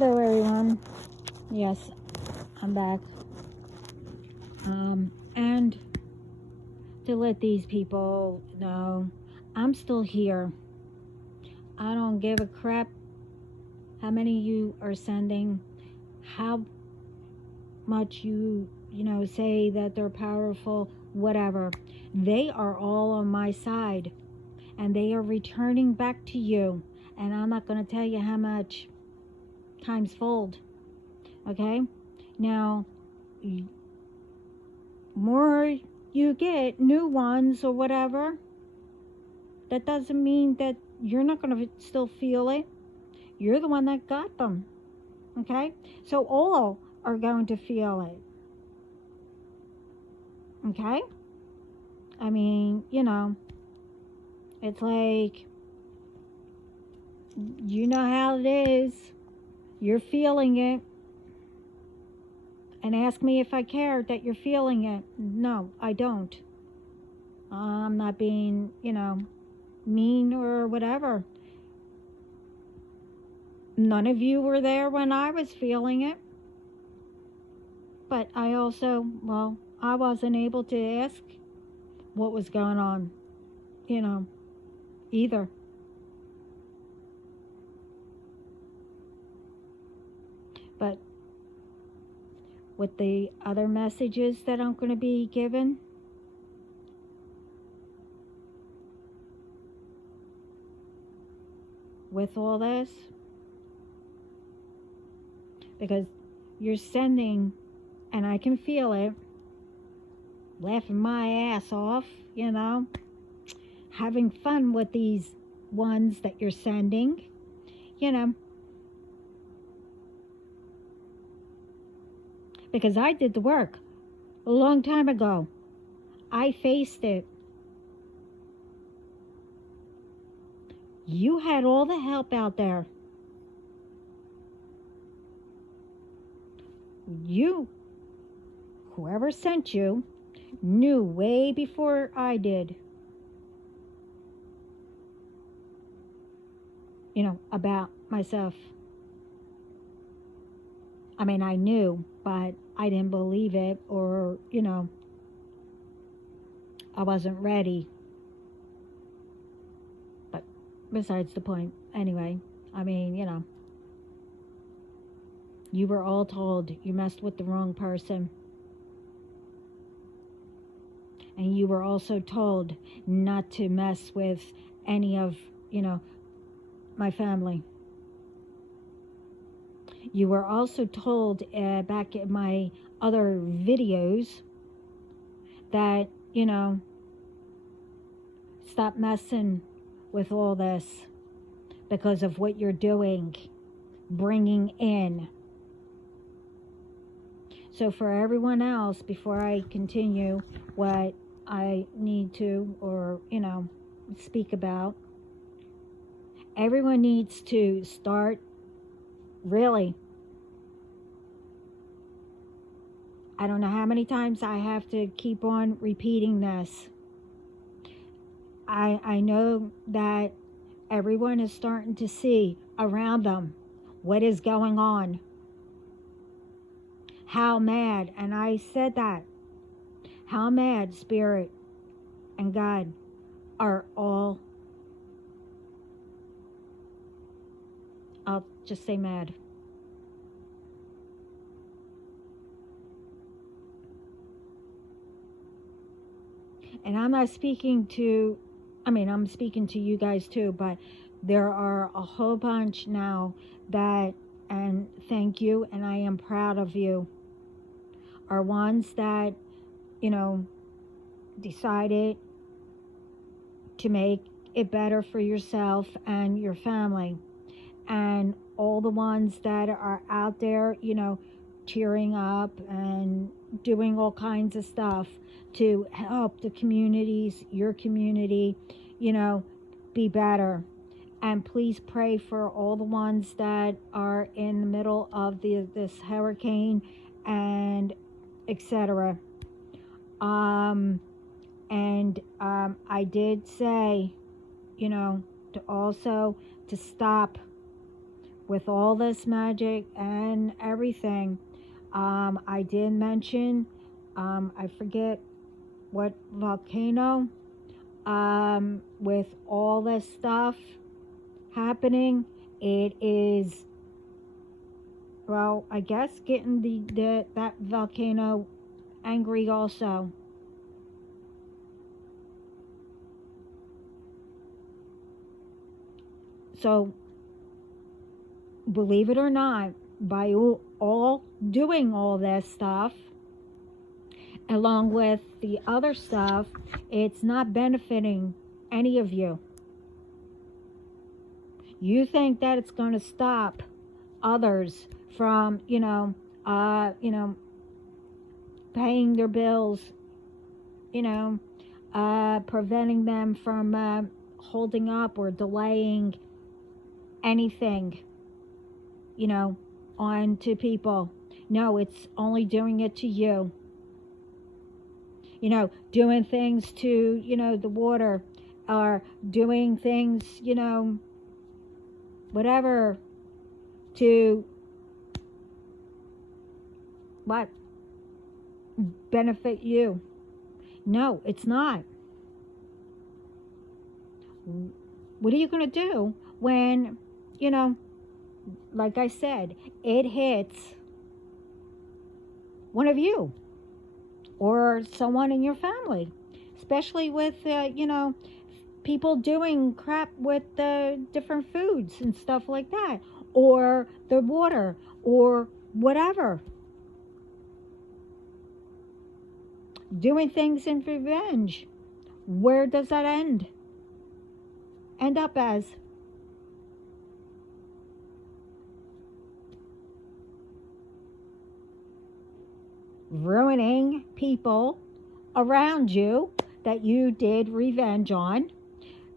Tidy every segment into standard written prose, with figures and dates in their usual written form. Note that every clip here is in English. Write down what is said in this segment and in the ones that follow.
Hello everyone. Yes, I'm back. And to let these people know, I'm still here. I don't give a crap how many you are sending, how much you say that they're powerful, whatever. They are all on my side and they are returning back to you. And I'm not going to tell you how much times fold. Okay? Now, more you get new ones or whatever, that doesn't mean that you're not going to still feel it. You're the one that got them. Okay? So all are going to feel it. Okay? I mean, it's like, you know how it is. You're feeling it. And ask me if I care that you're feeling it. No, I don't. I'm not being, mean or whatever. None of you were there when I was feeling it. But I also, I wasn't able to ask what was going on, either. But with the other messages that I'm going to be given, with all this, because you're sending, and I can feel it, laughing my ass off, having fun with these ones that you're sending, because I did the work a long time ago. I faced it. You had all the help out there. Whoever sent you, knew way before I did, about myself. I mean, I knew, but I didn't believe it, or, I wasn't ready. But besides the point, anyway, I mean, you were all told you messed with the wrong person. And you were also told not to mess with any of, my family. You were also told back in my other videos that, stop messing with all this because of what you're doing, bringing in. So for everyone else, before I continue what I need to, or, speak about, everyone needs to start, really, I don't know how many times I have to keep on repeating this. I know that everyone is starting to see around them what is going on. How mad, and I said that, how mad Spirit and God are all, I'll just say mad. And I'm not speaking to, I'm speaking to you guys too, but there are a whole bunch now that, and thank you, and I am proud of you, are ones that, decided to make it better for yourself and your family. And all the ones that are out there, cheering up and doing all kinds of stuff to help the communities, your community, be better. And please pray for all the ones that are in the middle of this hurricane and etc. I did say, to also to stop with all this magic and everything, I did mention, I forget what volcano, with all this stuff happening, it is, well, I guess getting that volcano angry also. So, believe it or not, by all doing all this stuff, along with the other stuff, it's not benefiting any of you. You think that it's going to stop others from, paying their bills, preventing them from holding up or delaying anything, on to people. No, it's only doing it to you. Doing things to, the water, or doing things, whatever, to what benefit you. No, it's not. What are you going to do when, like I said, it hits one of you or someone in your family, especially with, people doing crap with the different foods and stuff like that, or the water, or whatever. Doing things in revenge. Where does that end up as? Ruining people around you that you did revenge on,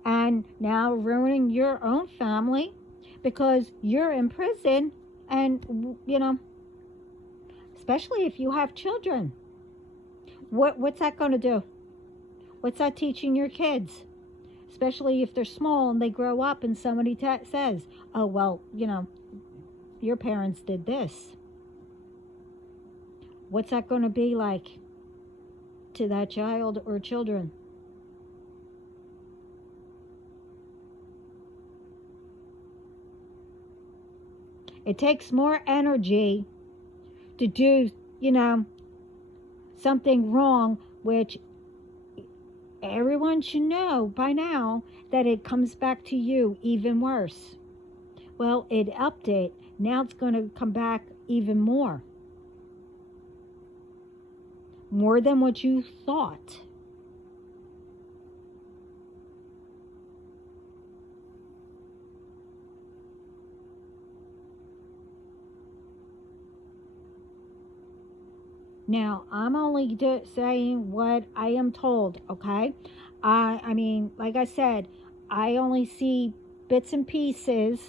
and now ruining your own family because you're in prison, and especially if you have children. What's that going to do? What's that teaching your kids? Especially if they're small and they grow up and somebody says, oh, well, your parents did this. What's that going to be like to that child or children? It takes more energy to do, something wrong, which everyone should know by now that it comes back to you even worse. Well, it upped it. Now it's going to come back even more. More than what you thought. Now, I'm only saying what I am told, okay? I mean, like I said, I only see bits and pieces,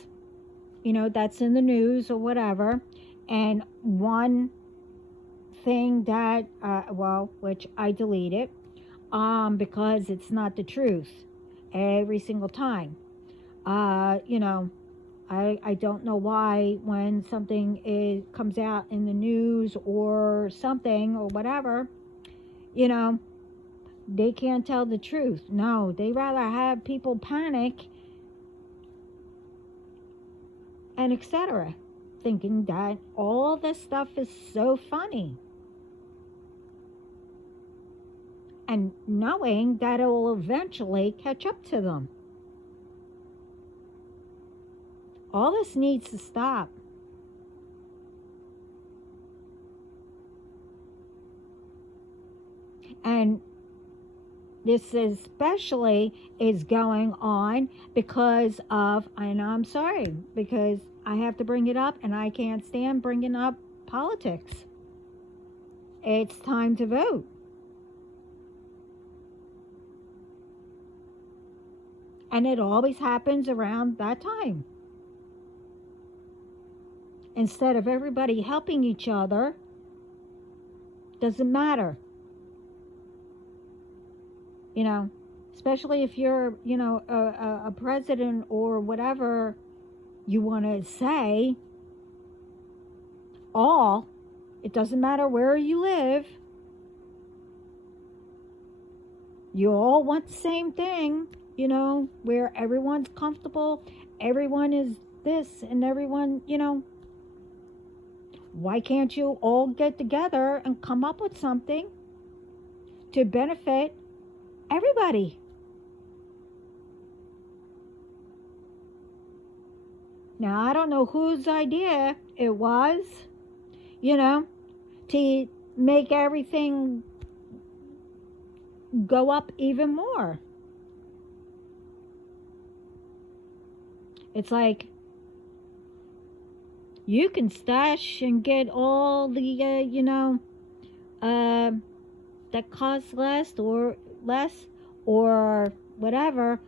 that's in the news or whatever. And one thing that, which I deleted, because it's not the truth every single time. I don't know why when something comes out in the news or something or whatever, they can't tell the truth. No, they rather have people panic and etc., thinking that all this stuff is so funny. And knowing that it will eventually catch up to them. All this needs to stop. And this especially is going on because of, and I'm sorry, because I have to bring it up and I can't stand bringing up politics. It's time to vote. And it always happens around that time. Instead of everybody helping each other, doesn't matter. Especially if you're, a president or whatever, you want to say all, it doesn't matter where you live, you all want the same thing, where everyone's comfortable, everyone is this, and everyone, why can't you all get together and come up with something to benefit everybody? Now, I don't know whose idea it was, to make everything go up even more. It's like you can stash and get all the, that costs less or whatever,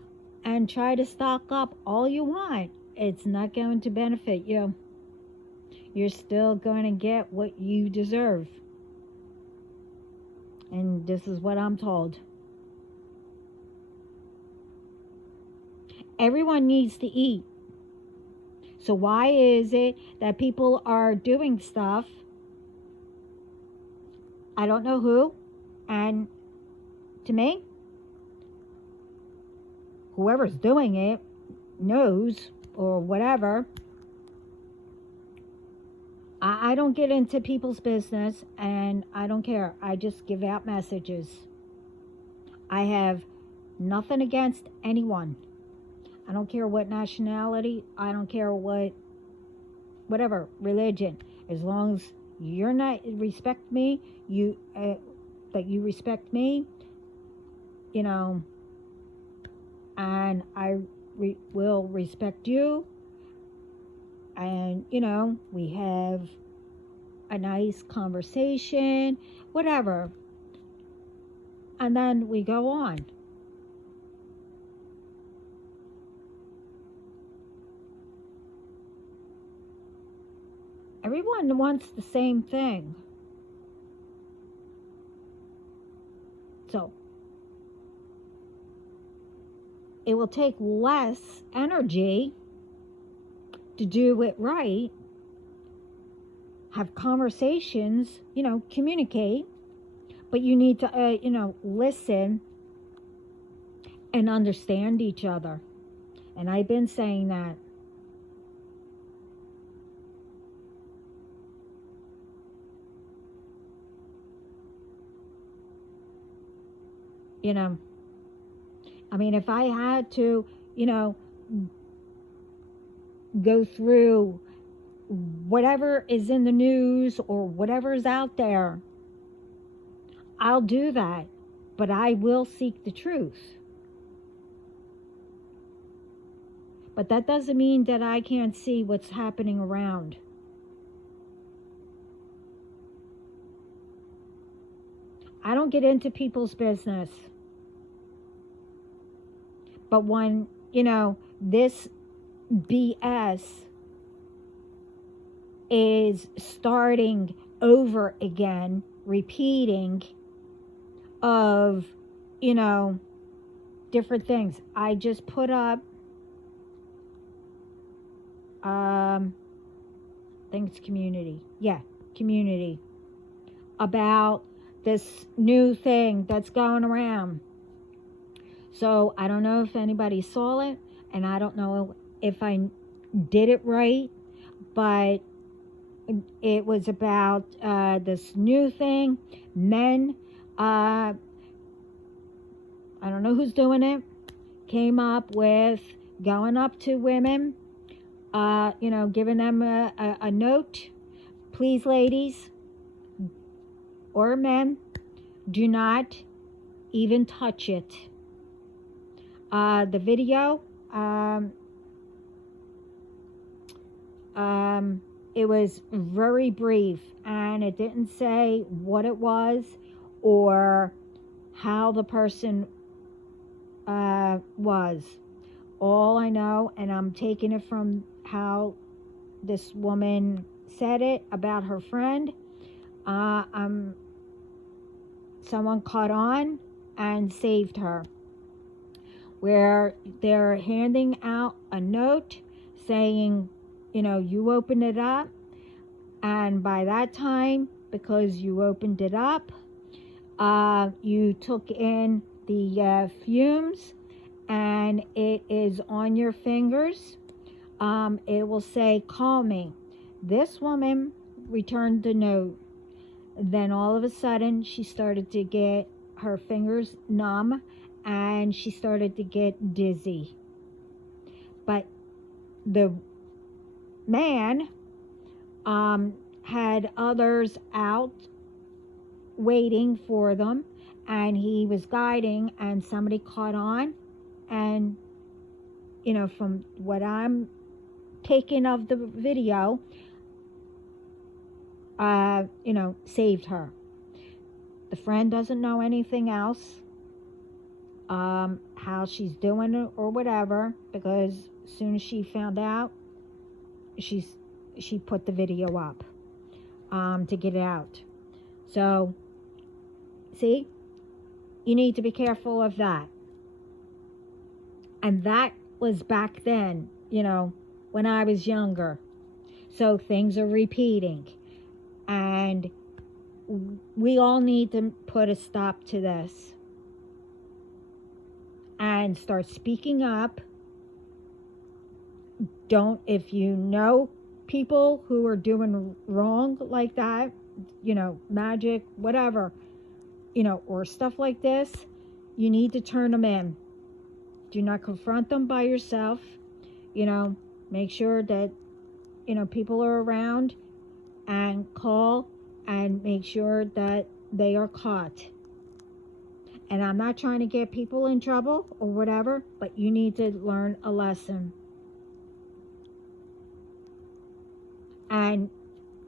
and try to stock up all you want. It's not going to benefit you. You're still going to get what you deserve. And this is what I'm told. Everyone needs to eat. So why is it that people are doing stuff? I don't know who. And to me, whoever's doing it knows or whatever. I don't get into people's business, and I don't care. I just give out messages. I have nothing against anyone. I don't care what nationality. I don't care whatever religion. As long as you're not respect me, that you respect me, and I will respect you, and we have a nice conversation, whatever, and then we go on. Everyone wants the same thing. So it will take less energy to do it right, have conversations, communicate, but you need to, listen and understand each other. And I've been saying that. I mean, if I had to, go through whatever is in the news or whatever is out there, I'll do that. But I will seek the truth. But that doesn't mean that I can't see what's happening around. I don't get into people's business. But when, this BS is starting over again, repeating of, different things. I just put up, I think it's community. Yeah, community. About this new thing that's going around. So I don't know if anybody saw it, and I don't know if I did it right, but it was about this new thing. Men, I don't know who's doing it, came up with going up to women, giving them a note. Please, ladies or men, do not even touch it. The video, it was very brief, and it didn't say what it was or how the person was. All I know, and I'm taking it from how this woman said it about her friend, someone caught on and saved her, where they're handing out a note saying, you open it up, and by that time, because you opened it up, you took in the fumes, and it is on your fingers. It will say, call me. This woman returned the note. Then all of a sudden, she started to get her fingers numb, and she started to get dizzy. But the man had others out waiting for them, and he was guiding, and somebody caught on, and from what I'm taking of the video, saved her. The friend doesn't know anything else, how she's doing it or whatever, because as soon as she found out, she put the video up to get it out. So, see, you need to be careful of that. And that was back then, when I was younger. So things are repeating. And we all need to put a stop to this and start speaking up. If you know people who are doing wrong like that, magic, whatever, or stuff like this, you need to turn them in. Do not confront them by yourself. Make sure that, people are around, and call and make sure that they are caught. And I'm not trying to get people in trouble or whatever, but you need to learn a lesson. And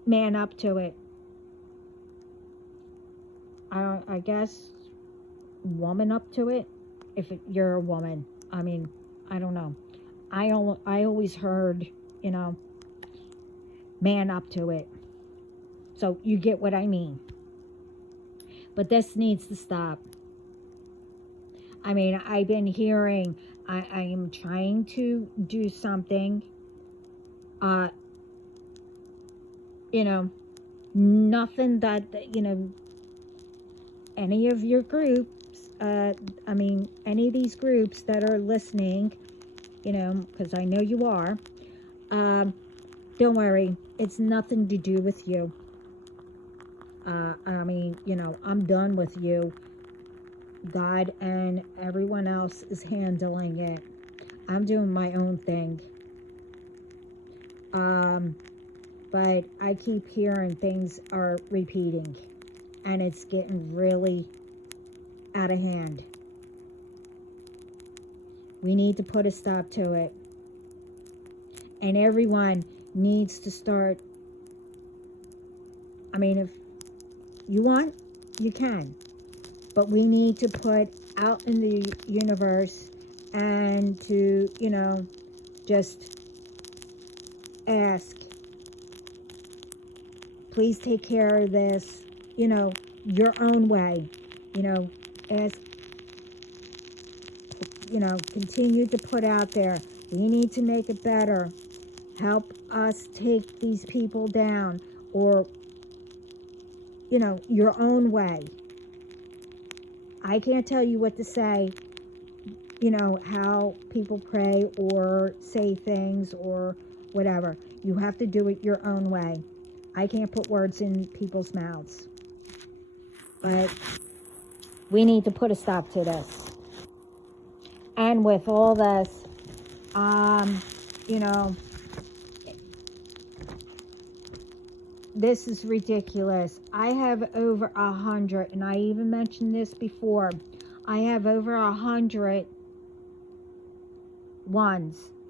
man up to it. I guess woman up to it, if you're a woman. I mean, I don't know. I always heard, man up to it. So you get what I mean. But this needs to stop. I mean, I've been hearing, I am trying to do something, nothing that, any of your groups, any of these groups that are listening, because I know you are, don't worry, it's nothing to do with you. I'm done with you. God and everyone else is handling it. I'm doing my own thing. But I keep hearing things are repeating, and it's getting really out of hand. We need to put a stop to it. And everyone needs to start. If you want, you can. But we need to put out in the universe and to, just ask, please take care of this, your own way. Ask, continue to put out there. We need to make it better. Help us take these people down, or, your own way. I can't tell you what to say, how people pray or say things or whatever. You have to do it your own way. I can't put words in people's mouths. But we need to put a stop to this. And with all this, this is ridiculous. I have over 100, and I even mentioned this before. I have over 100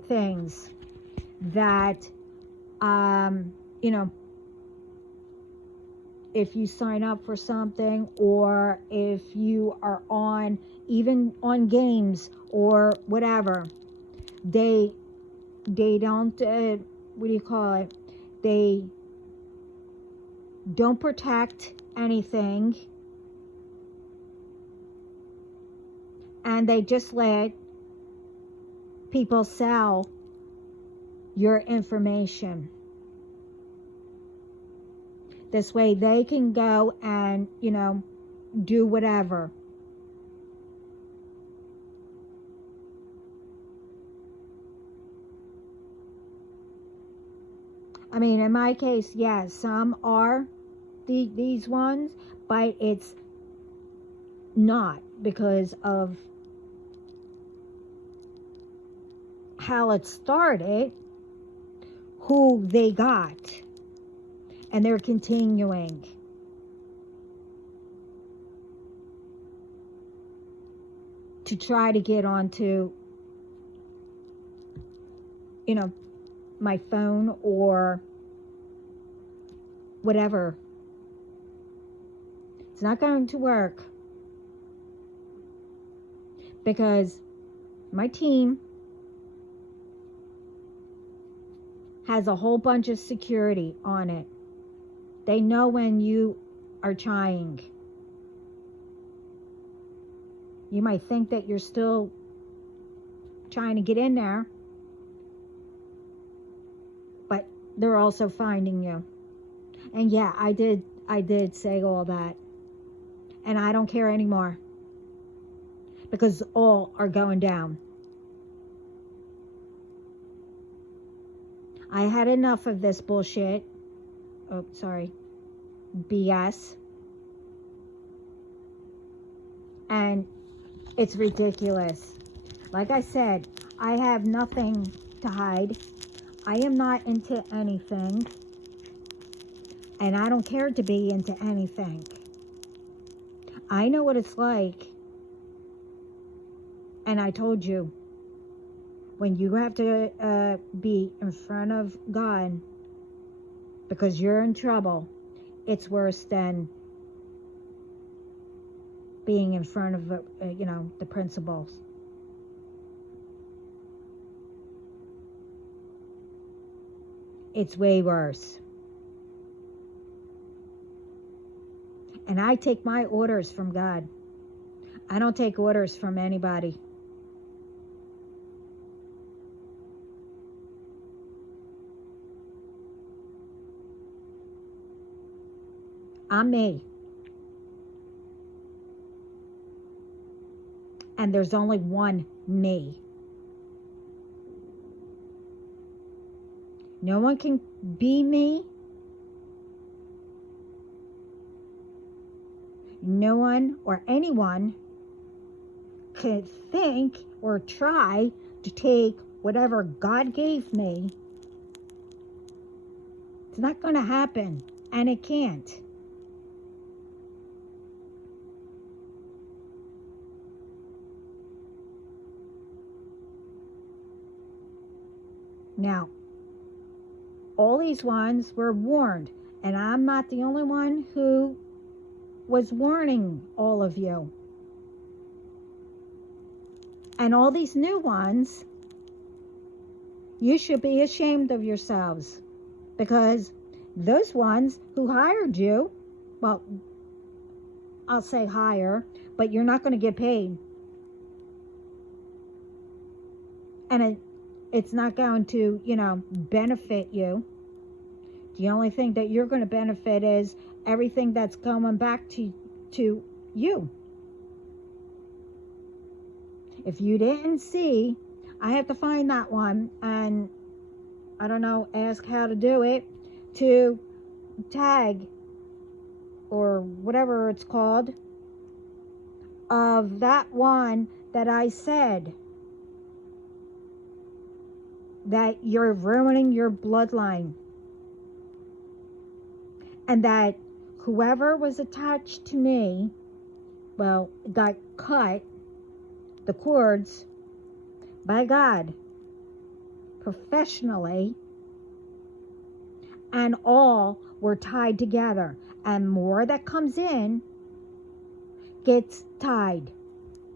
things that, if you sign up for something, or if you are even on games or whatever, they don't, they don't protect anything, and they just let people sell, your information. This way they can go and, do whatever. I mean, in my case, yes, some are these ones, but it's not because of how it started, who they got, and they're continuing. To try to get onto, my phone or whatever. It's not going to work because my team has a whole bunch of security on it. They know when you are trying. You might think that you're still trying to get in there, but they're also finding you. And yeah, I did say all that. And I don't care anymore. Because all are going down. I had enough of this bullshit. Oh, sorry. BS. And it's ridiculous. Like I said, I have nothing to hide. I am not into anything. And I don't care to be into anything. I know what it's like. And I told you, when you have to be in front of God because you're in trouble, it's worse than being in front of, the principals. It's way worse. And I take my orders from God. I don't take orders from anybody. I'm me. And there's only one me. No one can be me. No one or anyone could think or try to take whatever God gave me. It's not going to happen, and it can't. Now, all these ones were warned, and I'm not the only one who was warning all of you. And all these new ones, you should be ashamed of yourselves, because those ones who hired you, well, I'll say hire, but you're not going to get paid. And it's not going to, benefit you. The only thing that you're going to benefit is everything that's coming back to you. If you didn't see, I have to find that one and, I don't know, ask how to do it, to tag or whatever it's called of that one that I said that you're ruining your bloodline, and that whoever was attached to me, well, got cut, the cords, by God, professionally, and all were tied together, and more that comes in gets tied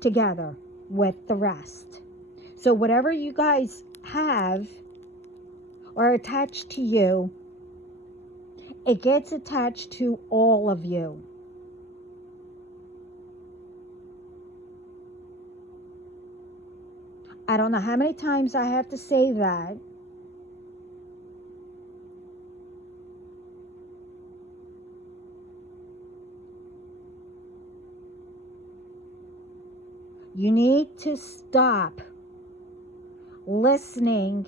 together with the rest. So whatever you guys have or attached to you, it gets attached to all of you. I don't know how many times I have to say that, You need to stop listening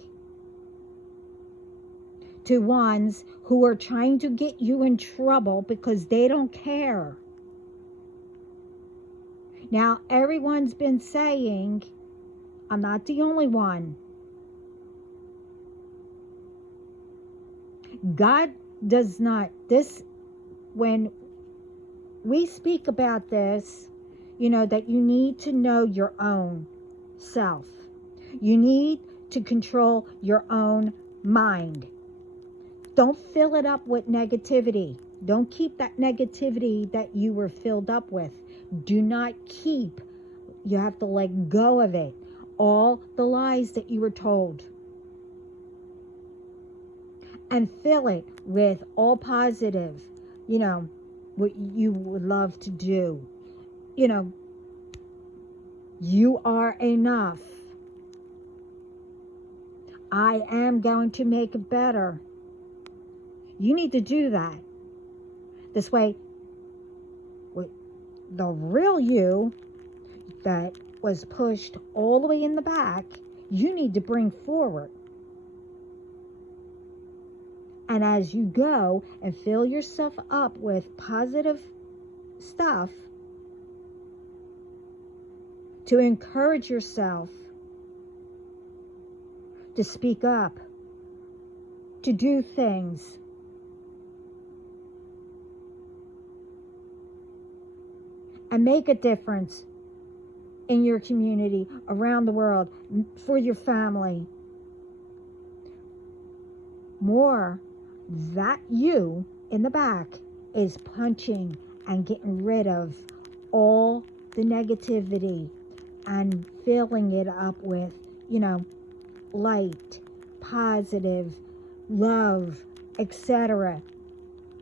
to ones who are trying to get you in trouble because they don't care. Now, everyone's been saying, I'm not the only one, God does not, when we speak about this, that you need to know your own self. You need to control your own mind. Don't fill it up with negativity. Don't keep that negativity that you were filled up with. Do not keep. You have to let go of it. All the lies that you were told. And fill it with all positive, what you would love to do. You are enough. I am going to make it better. You need to do that. This way, the real you that was pushed all the way in the back, you need to bring forward. And as you go and fill yourself up with positive stuff to encourage yourself to speak up, to do things, and make a difference in your community, around the world, for your family. More, that you in the back is punching and getting rid of all the negativity and filling it up with, light, positive, love, etc.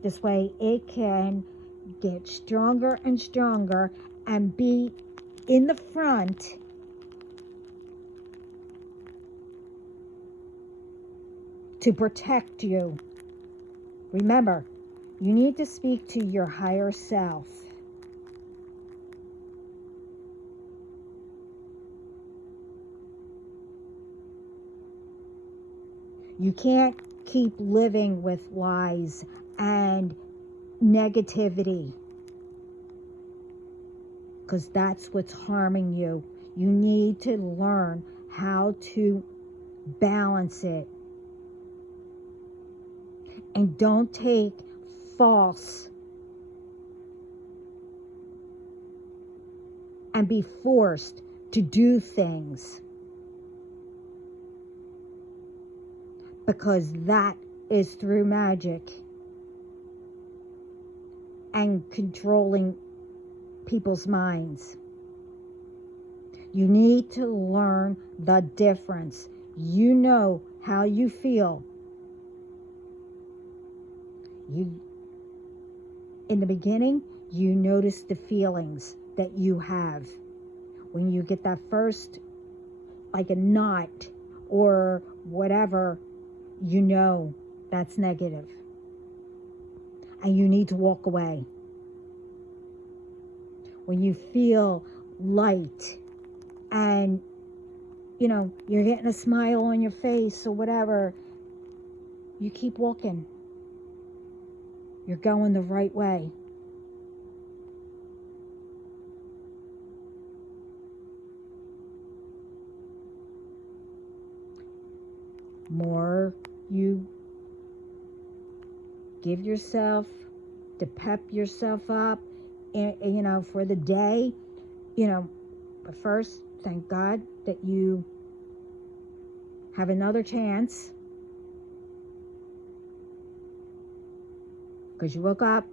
This way it can get stronger and stronger and be in the front to protect you. Remember, you need to speak to your higher self. You can't keep living with lies and negativity, because that's what's harming you. You need to learn how to balance it. And don't take false and be forced to do things, because that is through magic and controlling people's minds. You need to learn the difference. You know how you feel. In the beginning, you notice the feelings that you have. When you get that first, like a knot or whatever, that's negative. And you need to walk away. When you feel light and, you're getting a smile on your face or whatever, you keep walking. You're going the right way. More you give yourself to pep yourself up, for the day, but first, thank God that you have another chance, because you woke up.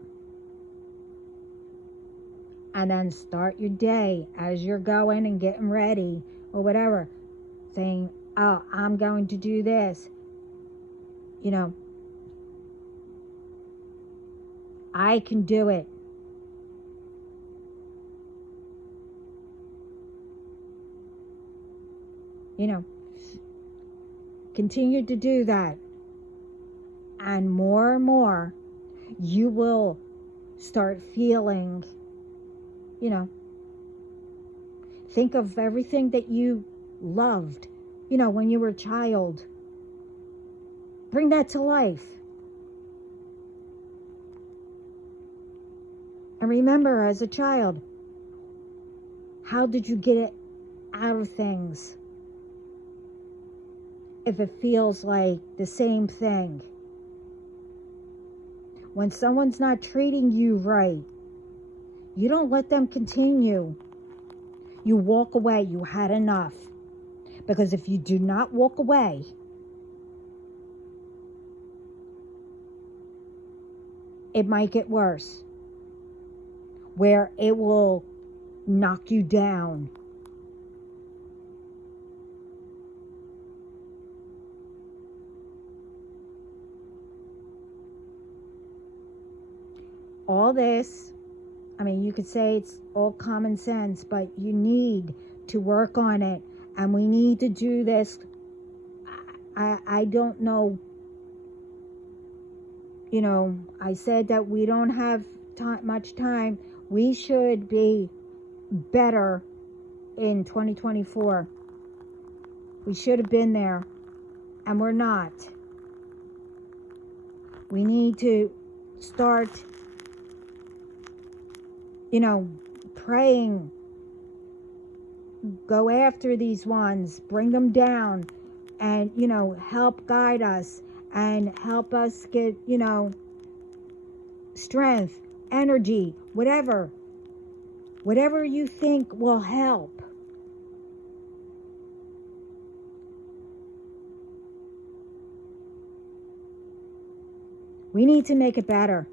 And then start your day as you're going and getting ready or whatever, saying, oh, I'm going to do this. I can do it. Continue to do that. And more, you will start feeling, Think of everything that you loved, you know, when you were a child. Bring that to life. And remember, as a child, how did you get it out of things if it feels like the same thing? When someone's not treating you right, you don't let them continue. You walk away. You had enough. Because if you do not walk away, it might get worse, where it will knock you down. All this, I mean, you could say it's all common sense, but you need to work on it. And we need to do this. I don't know. You know, I said that we don't have much time. We should be better in 2024. We should have been there, and we're not. We need to start, you know, praying. Go after these ones, bring them down, and, you know, help guide us and help us get, you know, strength, energy, whatever you think will help. We need to make it better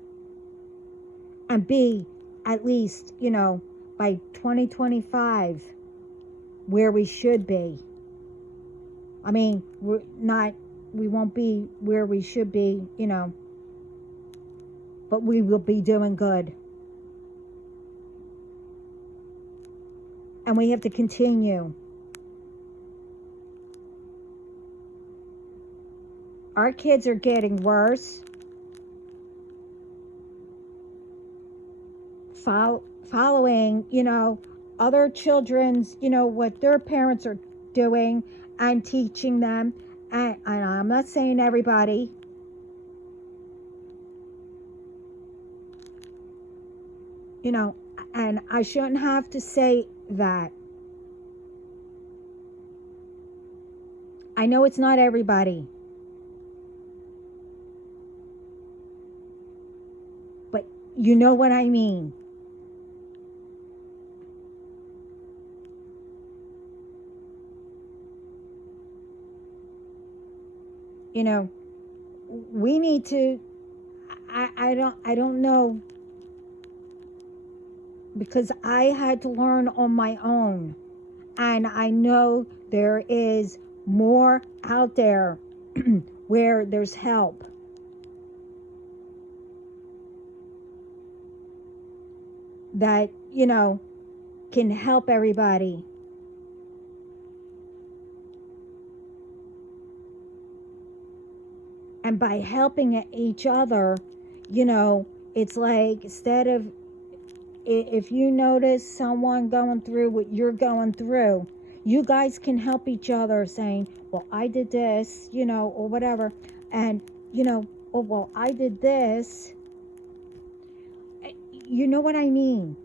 and be at least, you know, by 2025 where we should be. I mean, we won't be where we should be, you know, but we will be doing good. And we have to continue. Our kids are getting worse. Following, you know, other children's, you know, what their parents are doing and teaching them. And I'm not saying everybody. You know, and I shouldn't have to say that. I know it's not everybody. But you know what I mean. You know, we need to, I don't know, because I had to learn on my own, and I know there is more out there where there's help. That, you know, can help everybody. And by helping each other, you know, it's like, instead of, if you notice someone going through what you're going through, you guys can help each other, saying, well, I did this, you know, or whatever. And, you know, oh, well, I did this. You know what I mean?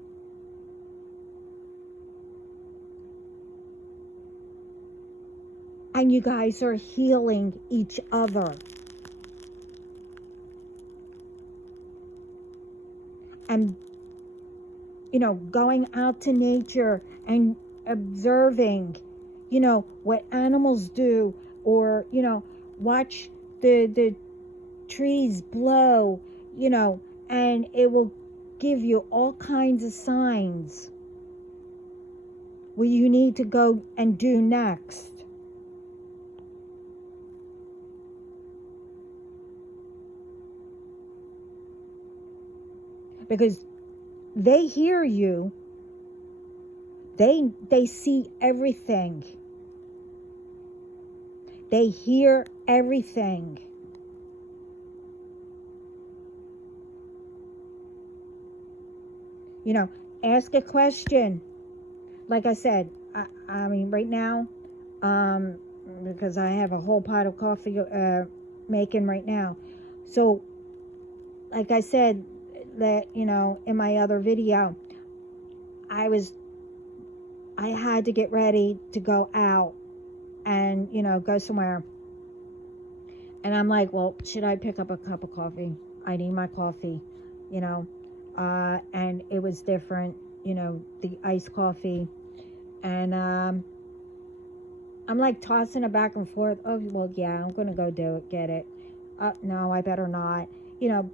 And you guys are healing each other. And, you know, going out to nature and observing, you know, what animals do, or, you know, watch the trees blow, you know, and it will give you all kinds of signs what you need to go and do next. Because they hear you. They see everything. They hear everything. You know, ask a question. Like I said, I mean, right now, because I have a whole pot of coffee making right now. So, like I said, that, in my other video, I had to get ready to go out and, go somewhere. And I'm like, well, should I pick up a cup of coffee? I need my coffee, and it was different, the iced coffee. And I'm like tossing it back and forth. Oh, well, yeah, I'm going to go get it. No, I better not.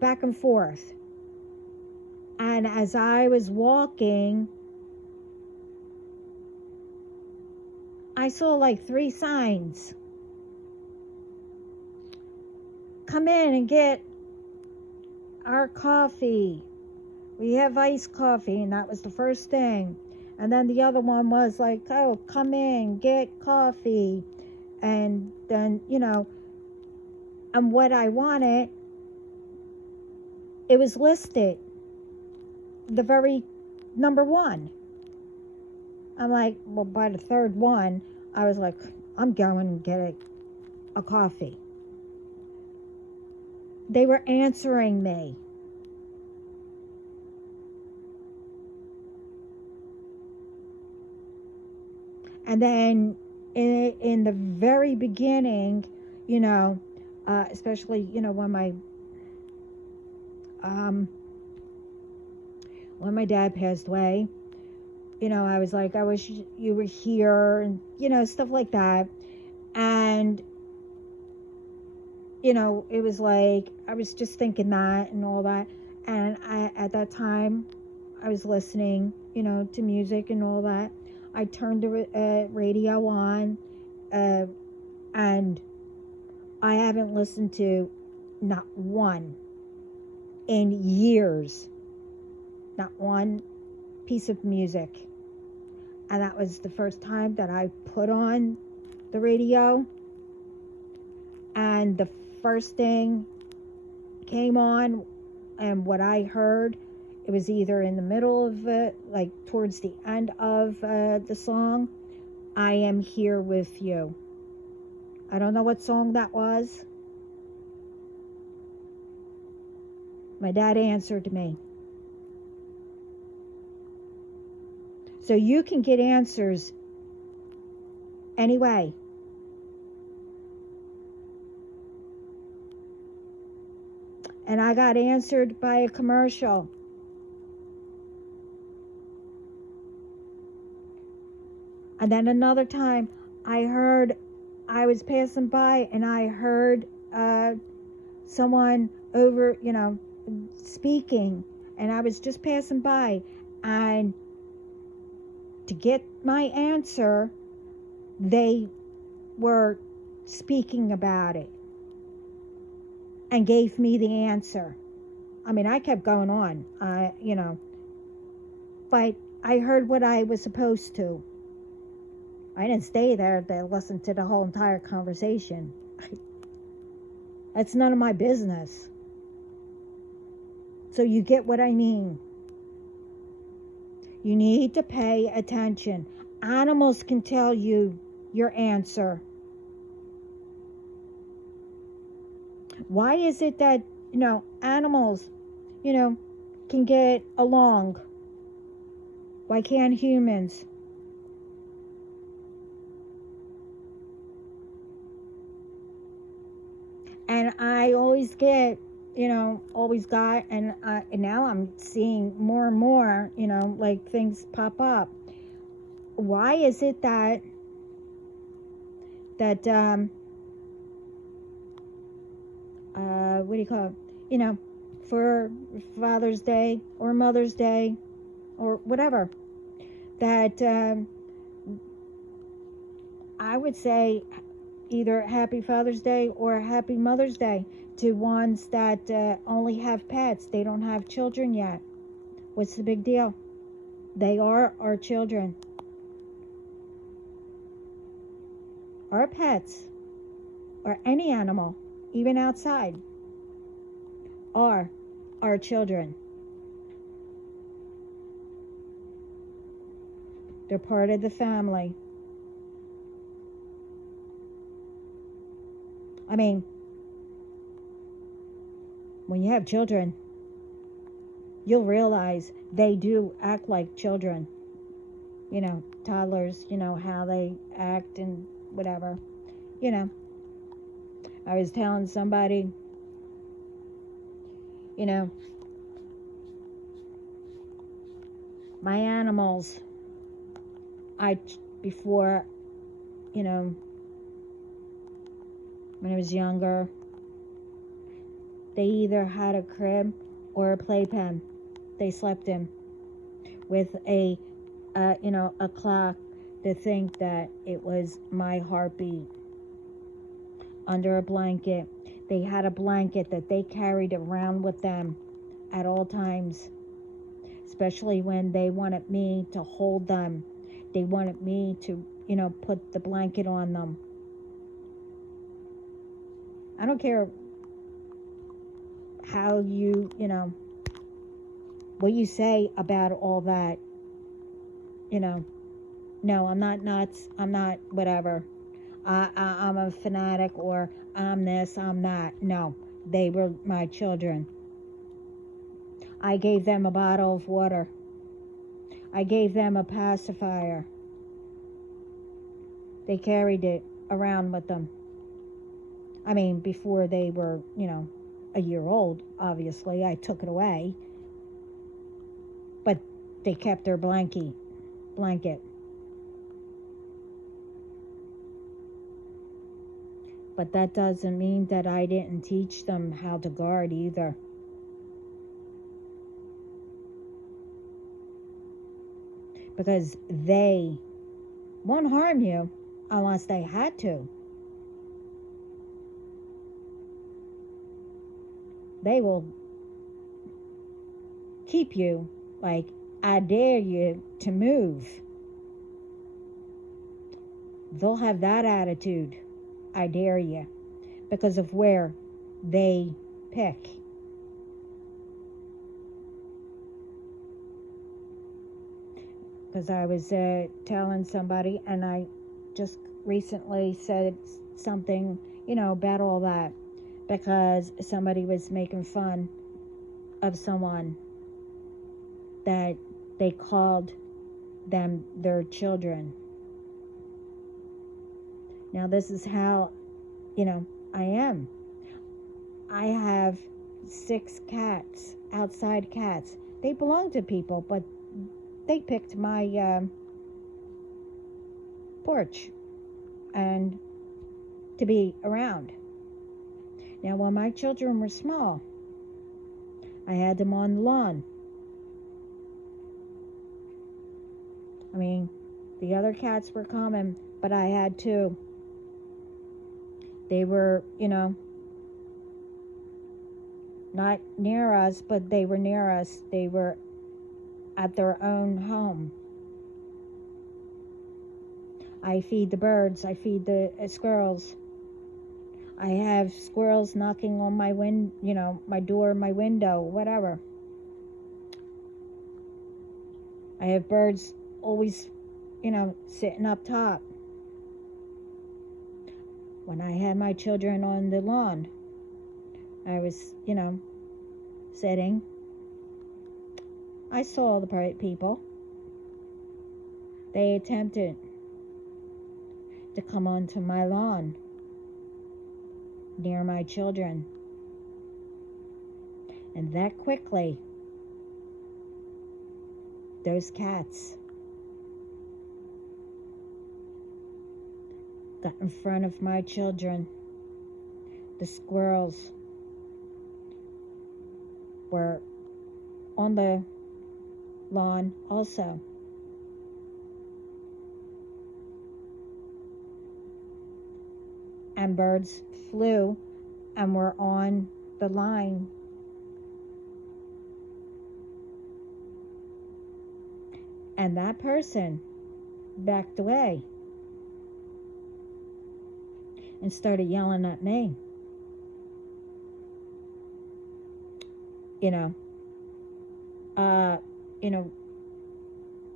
Back and forth. And as I was walking, I saw like 3 signs. Come in and get our coffee. We have iced coffee, and that was the first thing. And then the other one was like, oh, come in, get coffee. And then, and what I wanted, it was listed, the very number 1. I'm like, well, by the third one, I was like, I'm going to get a coffee. They were answering me. And then in the very beginning, especially, when my dad passed away, I was like, I wish you were here, and, stuff like that. And, it was like, I was just thinking that and all that. And at that time, I was listening, to music and all that. I turned the radio on, and I haven't listened to not one in years, not one piece of music. And that was the first time that I put on the radio, and the first thing came on, and what I heard, it was either in the middle of like towards the end of the song, I Am Here With You. I don't know what song that was. My dad answered me. So you can get answers anyway. And I got answered by a commercial. And then another time, I was passing by, and I heard someone over, speaking. And I was just passing by. And to get my answer, they were speaking about it and gave me the answer. I mean, I kept going on, but I heard what I was supposed to. I didn't stay there to listen to the whole entire conversation. That's none of my business. So you get what I mean. You need to pay attention. Animals can tell you your answer. Why is it that, animals, can get along? Why can't humans? And I always get, always got, and now I'm seeing more and more, like things pop up. Why is it that what do you call it? For Father's Day or Mother's Day or whatever, that I would say either Happy Father's Day or Happy Mother's Day to ones that only have pets. They don't have children yet. What's the big deal? They are our children. Our pets, or any animal, even outside, are our children. They're part of the family. I mean, when you have children, you'll realize they do act like children. You know, toddlers, you know, how they act and whatever. You know, I was telling somebody, you know, my animals, before, you know, when I was younger, they either had a crib or a playpen they slept in with a clock to think that it was my heartbeat. Under a blanket. They had a blanket that they carried around with them at all times, especially when they wanted me to hold them. They wanted me to, you know, put the blanket on them. I don't care how you know, what you say about all that. You know, no, I'm not nuts. I'm not whatever. I'm a fanatic, or I'm this, I'm that. No, they were my children. I gave them a bottle of water. I gave them a pacifier. They carried it around with them. I mean, before they were, you know, a year old, obviously. I took it away. But they kept their blanket. But that doesn't mean that I didn't teach them how to guard either. Because they won't harm you unless they had to. They will keep you like, I dare you to move. They'll have that attitude. I dare you. Because of where they pick. Because I was telling somebody, and I just recently said something, you know, about all that. Because somebody was making fun of someone that they called them their children. Now this is how, you know, I am. I have 6 cats, outside cats. They belong to people, but they picked my porch and to be around. Now when my children were small, I had them on the lawn. I mean, the other cats were common, but I had 2. They were, you know, not near us, but they were near us. They were at their own home. I feed the birds. I feed the squirrels. I have squirrels knocking on my my door, my window, whatever. I have birds always, you know, sitting up top. When I had my children on the lawn, I was, you know, sitting. I saw the people. They attempted to come onto my lawn near my children. And that quickly, those cats got in front of my children. The squirrels were on the lawn also. And birds flew and were on the line. And that person backed away and started yelling at me. You know,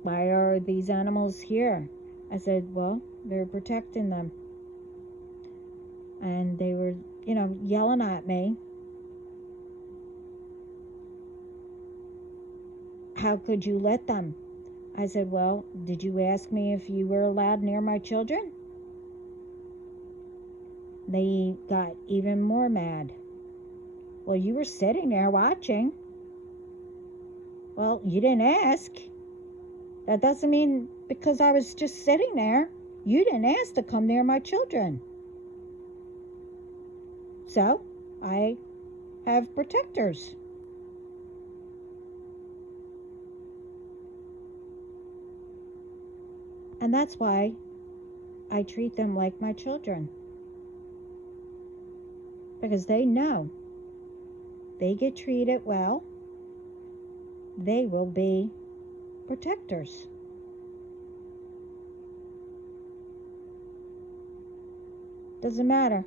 why are these animals here? I said, well, they're protecting them. And they were, yelling at me. How could you let them? I said, well, did you ask me if you were allowed near my children? They got even more mad. Well, you were sitting there watching. Well, you didn't ask. That doesn't mean because I was just sitting there, you didn't ask to come near my children. So, I have protectors. And that's why I treat them like my children. Because they know they get treated well, they will be protectors. Doesn't matter.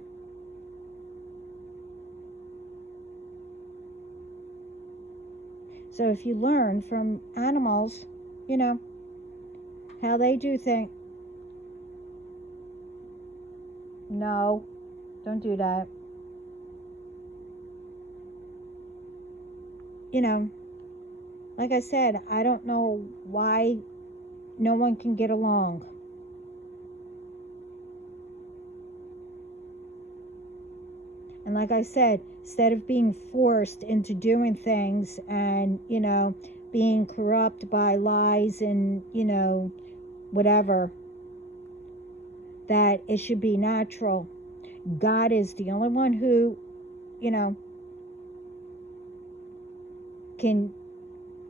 So if you learn from animals, how they do things. No, don't do that. Like I said, I don't know why no one can get along. And like I said, instead of being forced into doing things and, being corrupt by lies and, whatever, that it should be natural. God is the only one who, can,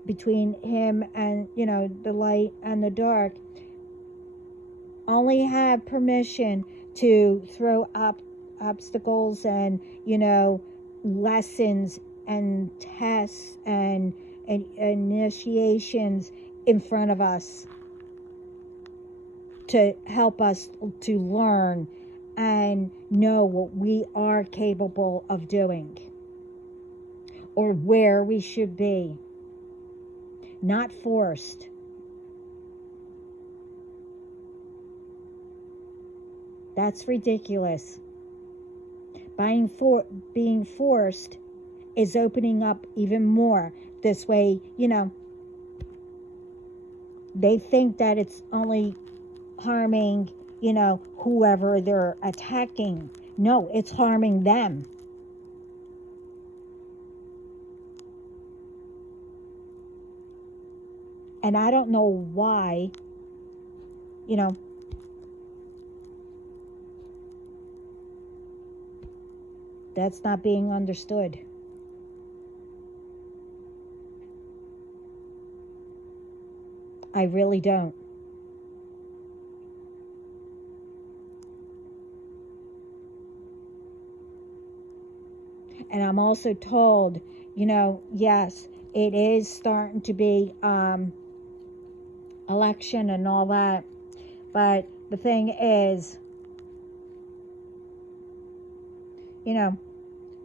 between him and, the light and the dark, only have permission to throw up obstacles and, lessons and tests and initiations in front of us to help us to learn and know what we are capable of doing or where we should be. Not forced. That's ridiculous. Being forced is opening up even more. This way, they think that it's only harming, whoever they're attacking. No, it's harming them. And I don't know why, that's not being understood. I really don't. And I'm also told, yes, it is starting to be election and all that. But the thing is,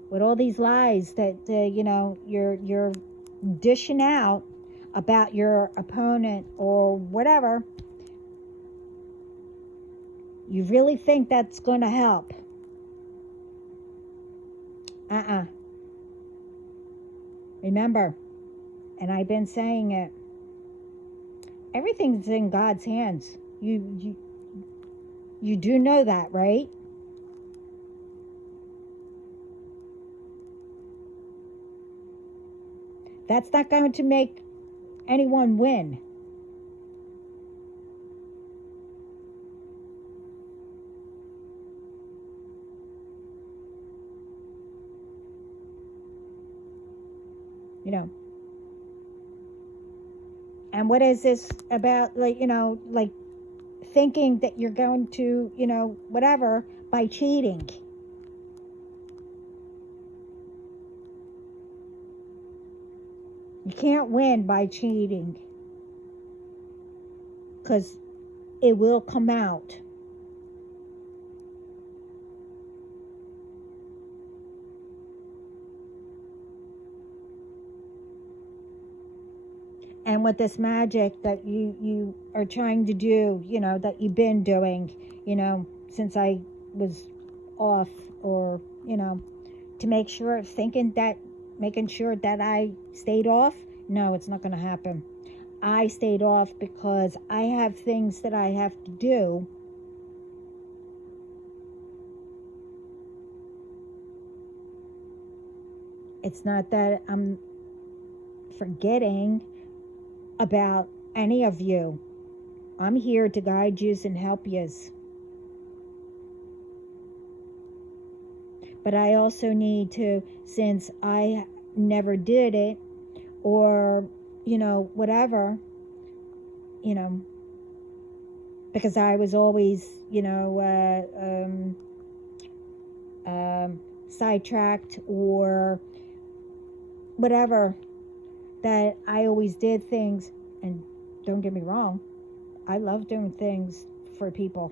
with all these lies that you're dishing out about your opponent or whatever, you really think that's going to help? Remember, and I've been saying it, everything's in God's hands. You do know that, right? That's not going to make anyone win. And what is this about, like thinking that you're going to, whatever, by cheating? You can't win by cheating, because it will come out. And with this magic that you are trying to do, that you've been doing, since I was off, or, to make sure, making sure that I stayed off, no, it's not going to happen. I stayed off because I have things that I have to do. It's not that I'm forgetting about any of you. I'm here to guide yous and help yous. But I also need to, since I never did it, or, whatever, because I was always, sidetracked or whatever, that I always did things. And don't get me wrong, I love doing things for people.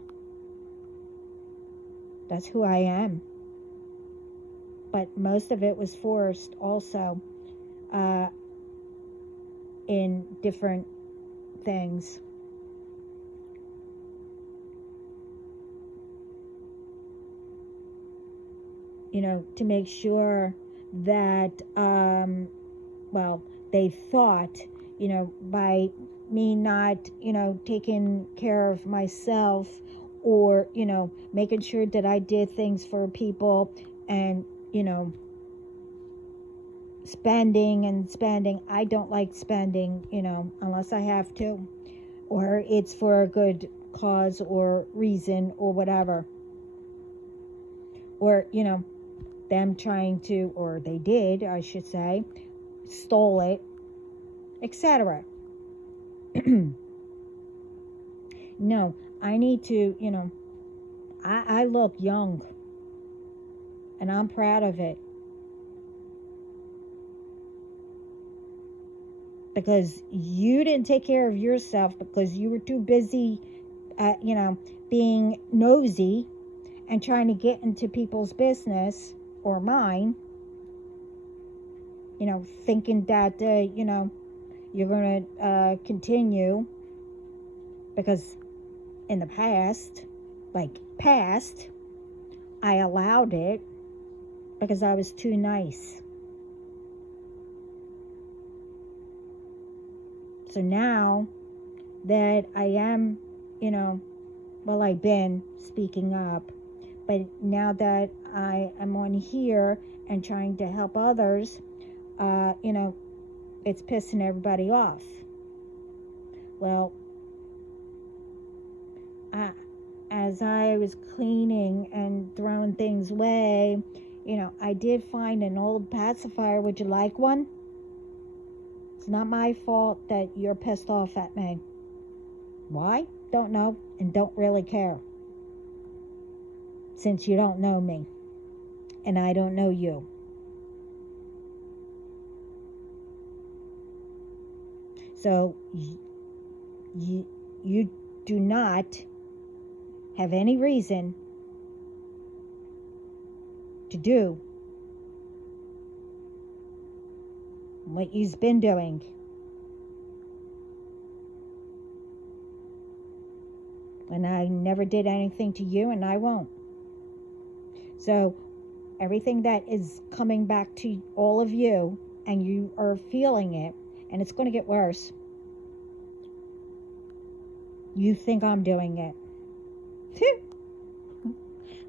That's who I am. But most of it was forced also, in different things. To make sure that, they thought, by me not, taking care of myself, or, making sure that I did things for people, and, spending. I don't like spending, unless I have to, or it's for a good cause or reason or whatever. Or, them trying to, or they did, I should say, stole it, etc. No, I need to, I look young, and I'm proud of it. Because you didn't take care of yourself, because you were too busy, being nosy and trying to get into people's business, or mine, thinking that, you're going to continue, because in the past, I allowed it because I was too nice. So now that I am, I've been speaking up, but now that I am on here and trying to help others, it's pissing everybody off. Well, as I was cleaning and throwing things away, I did find an old pacifier. Would you like one? It's not my fault that you're pissed off at me. Why? Don't know, and don't really care. Since you don't know me, and I don't know you. So, you do not have any reason to do what you've been doing. And I never did anything to you, and I won't. So everything that is coming back to all of you, and you are feeling it, and it's going to get worse. You think I'm doing it.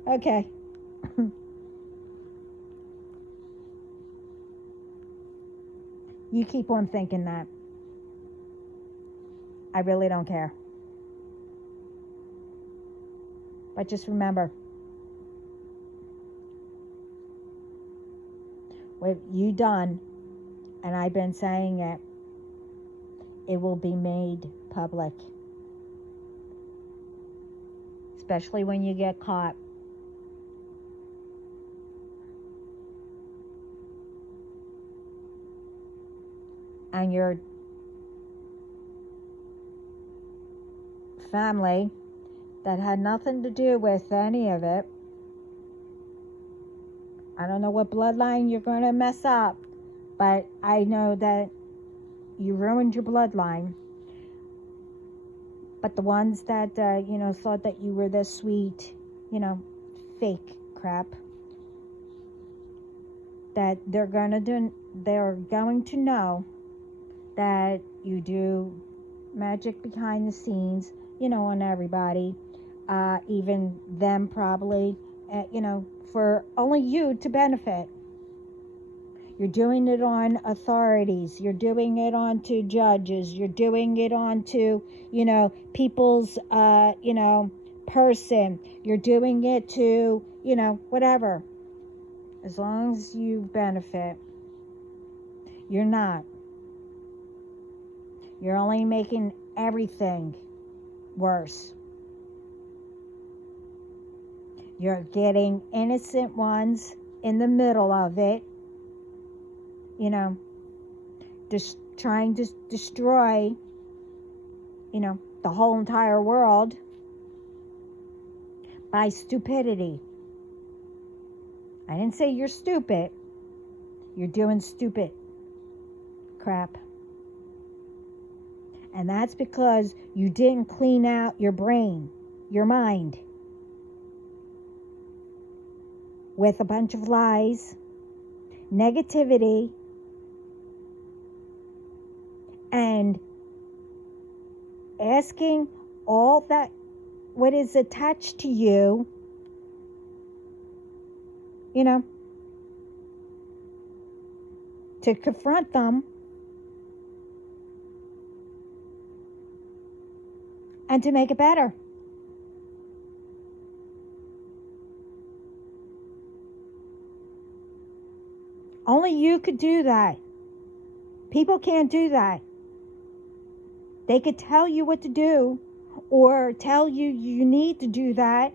Okay. You keep on thinking that. I really don't care. But just remember, what you done, and I've been saying it, it will be made public. Especially when you get caught. And your family that had nothing to do with any of it. I don't know what bloodline you're going to mess up, but I know that, you ruined your bloodline. But the ones that, thought that you were this sweet, fake crap, that they're going to know that you do magic behind the scenes, on everybody, even them probably, for only you to benefit. You're doing it on authorities. You're doing it on to judges. You're doing it on to, people's, person. You're doing it to, whatever. As long as you benefit. You're not. You're only making everything worse. You're getting innocent ones in the middle of it, just trying to destroy, the whole entire world by stupidity. I didn't say you're stupid. You're doing stupid crap. And that's because you didn't clean out your brain, your mind, with a bunch of lies, negativity, and asking all that what is attached to you, to confront them and to make it better. Only you could do that. People can't do that. They could tell you what to do or tell you you need to do that.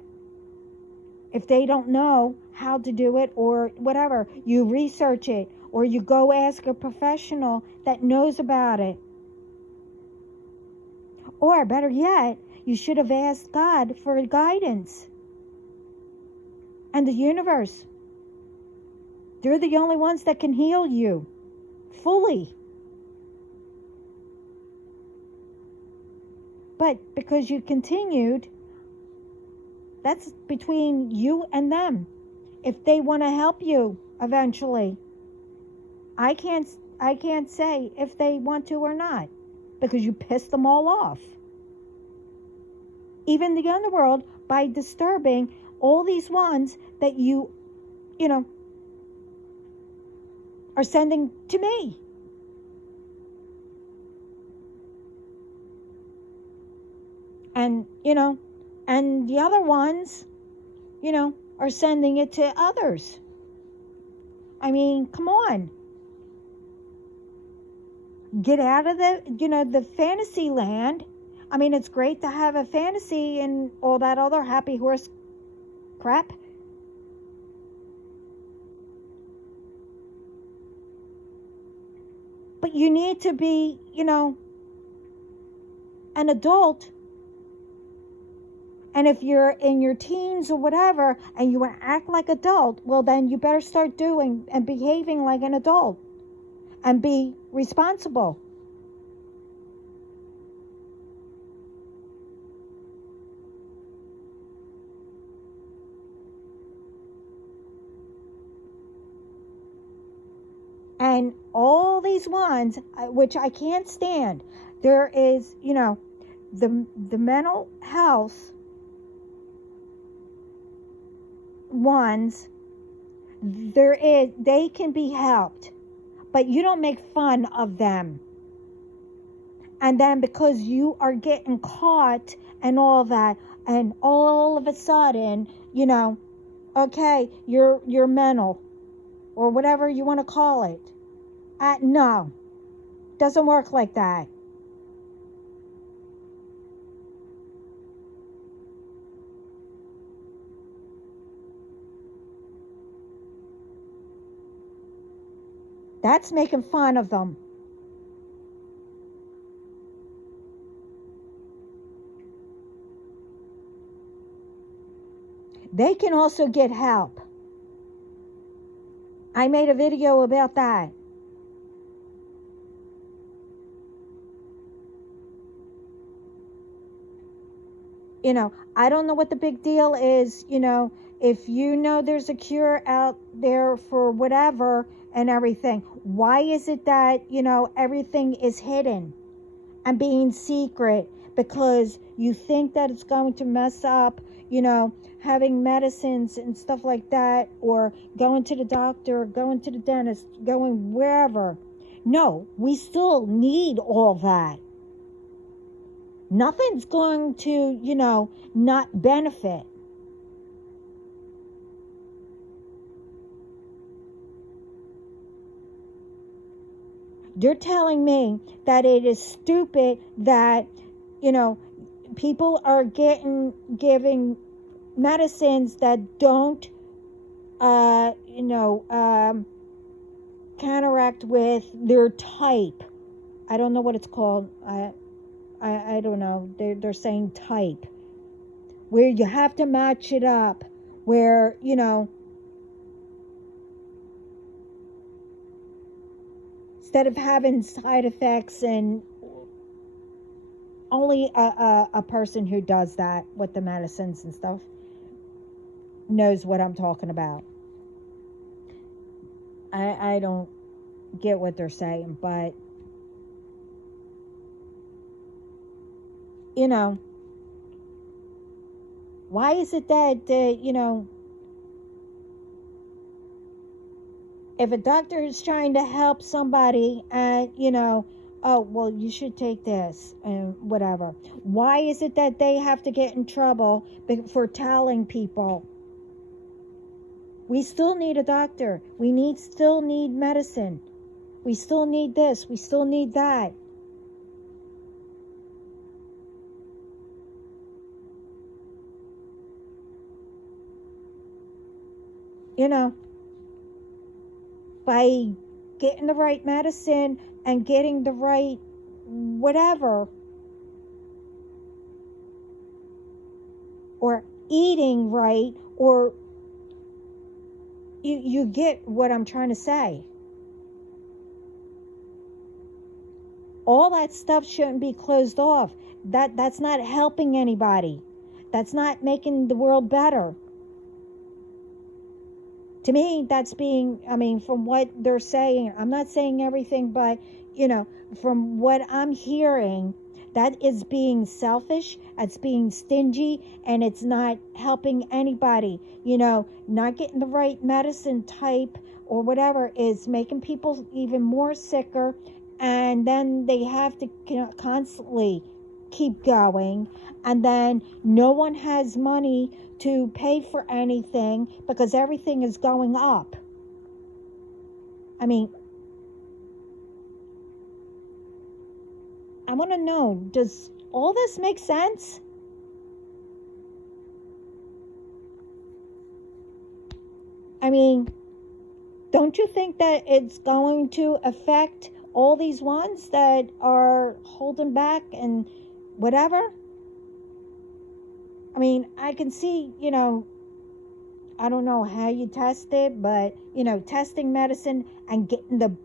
If they don't know how to do it or whatever, you research it or you go ask a professional that knows about it. Or better yet, you should have asked God for guidance and the universe. They're the only ones that can heal you fully. But because you continued, that's between you and them. If they want to help you eventually, I can't say if they want to or not, because you pissed them all off. Even the underworld, by disturbing all these ones that you are sending to me. And, and the other ones, are sending it to others. I mean, come on. Get out of the fantasy land. I mean, it's great to have a fantasy and all that other happy horse crap. But you need to be, an adult. And if you're in your teens or whatever, and you want to act like an adult, well, then you better start doing and behaving like an adult and be responsible. And all these ones, which I can't stand, there is, the mental health ones, they can be helped, but you don't make fun of them. And then because you are getting caught and all that, and all of a sudden, okay, you're mental or whatever you want to call it. No, doesn't work like that. That's making fun of them. They can also get help. I made a video about that. I don't know what the big deal is, if there's a cure out there for whatever and everything. Why is it that, everything is hidden and being secret? Because you think that it's going to mess up, having medicines and stuff like that, or going to the doctor, going to the dentist, going wherever. No, we still need all that. Nothing's going to, not benefit. You're telling me that it is stupid that, people are giving medicines that don't, counteract with their type. I don't know what it's called. I don't know. They're saying type, where you have to match it up, where, instead of having side effects, and only a person who does that with the medicines and stuff knows what I'm talking about. I don't get what they're saying, but why is it that if a doctor is trying to help somebody, and oh, well, you should take this and whatever, why is it that they have to get in trouble for telling people? We still need a doctor. We still need medicine. We still need this. We still need that. By getting the right medicine and getting the right whatever, or eating right, or you get what I'm trying to say. All that stuff shouldn't be closed off. That's not helping anybody. That's not making the world better. To me, that's from what they're saying, I'm not saying everything, but, from what I'm hearing, that is being selfish, it's being stingy, and it's not helping anybody. Not getting the right medicine type or whatever is making people even more sicker, and then they have to constantly keep going, and then no one has money to pay for anything because everything is going up. I want to know, does all this make sense? Don't you think that it's going to affect all these ones that are holding back and whatever? I can see, I don't know how you test it, but, testing medicine and getting the,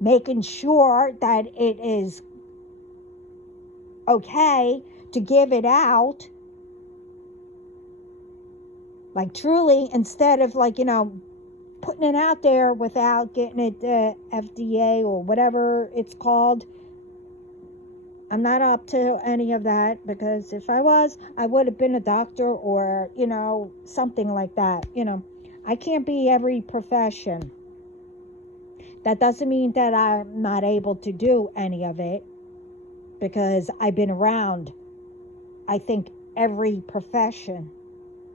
making sure that it is okay to give it out. Like, truly, instead of, putting it out there without getting it FDA or whatever it's called. I'm not up to any of that, because if I was, I would have been a doctor or, something like that. I can't be every profession. That doesn't mean that I'm not able to do any of it, because I've been around, I think, every profession,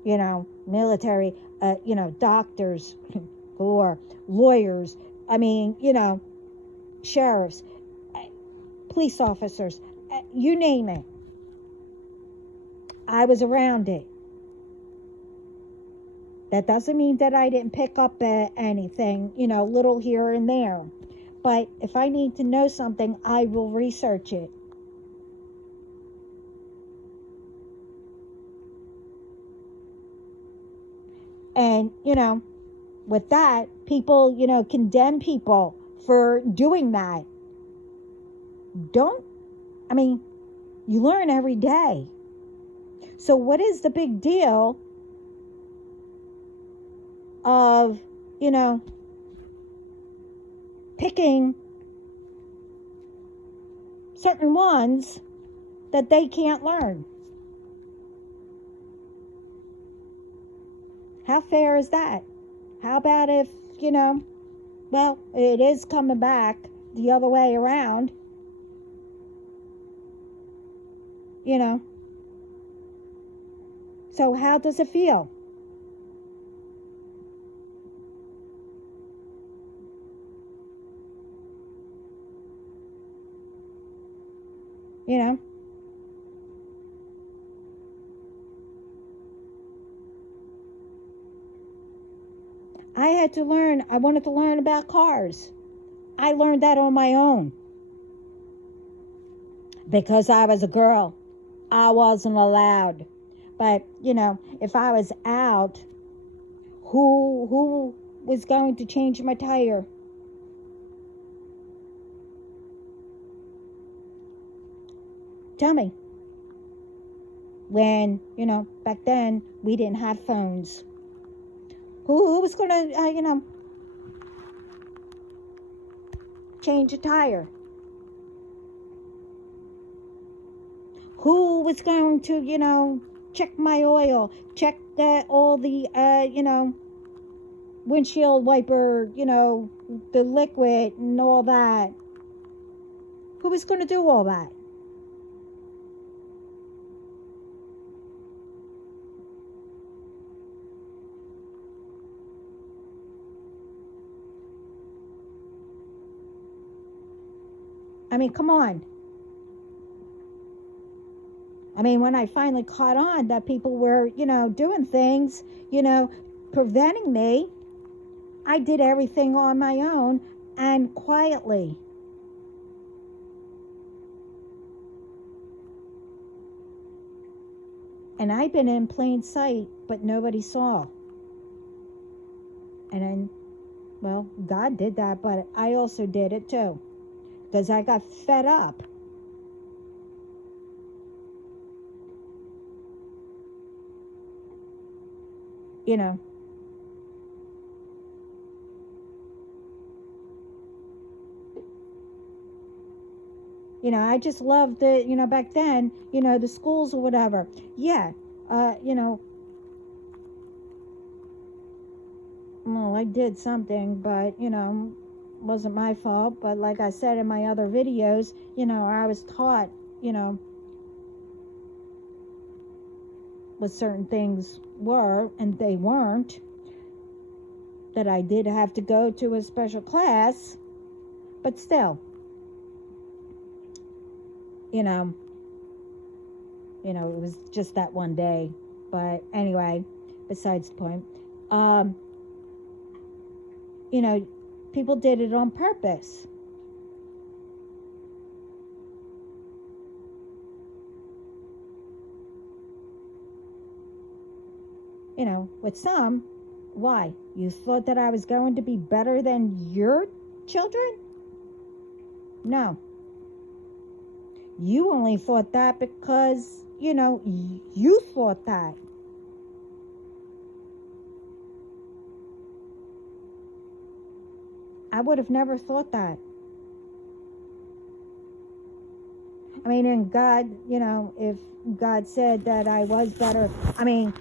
military, doctors, or lawyers, sheriffs, police officers, you name it. I was around it. That doesn't mean that I didn't pick up anything, little here and there. But if I need to know something, I will research it. And, with that, people, condemn people for doing that. You learn every day. So what is the big deal of, picking certain ones that they can't learn? How fair is that? How about if, well, it is coming back the other way around, So how does it feel? You know? I wanted to learn about cars. I learned that on my own. Because I was a girl, I wasn't allowed. But, if I was out, who was going to change my tire? Tell me. When, back then we didn't have phones. Who was going to, change a tire? Who was going to, check my oil, check all the, windshield wiper, the liquid and all that? Who was going to do all that? I mean, come on. I mean, when I finally caught on that people were, doing things, preventing me, I did everything on my own and quietly. And I've been in plain sight, but nobody saw. And then, well, God did that, but I also did it too. Because I got fed up. I just loved the, back then, the schools or whatever. Yeah, well, I did something, but, wasn't my fault. But like I said in my other videos, I was taught, what certain things were and they weren't. That I did have to go to a special class, but still, it was just that one day. But anyway, besides the point, people did it on purpose. With some, why? You thought that I was going to be better than your children? No. You only thought that because, you thought that. I would have never thought that. I mean, and God, if God said that I was better, I mean,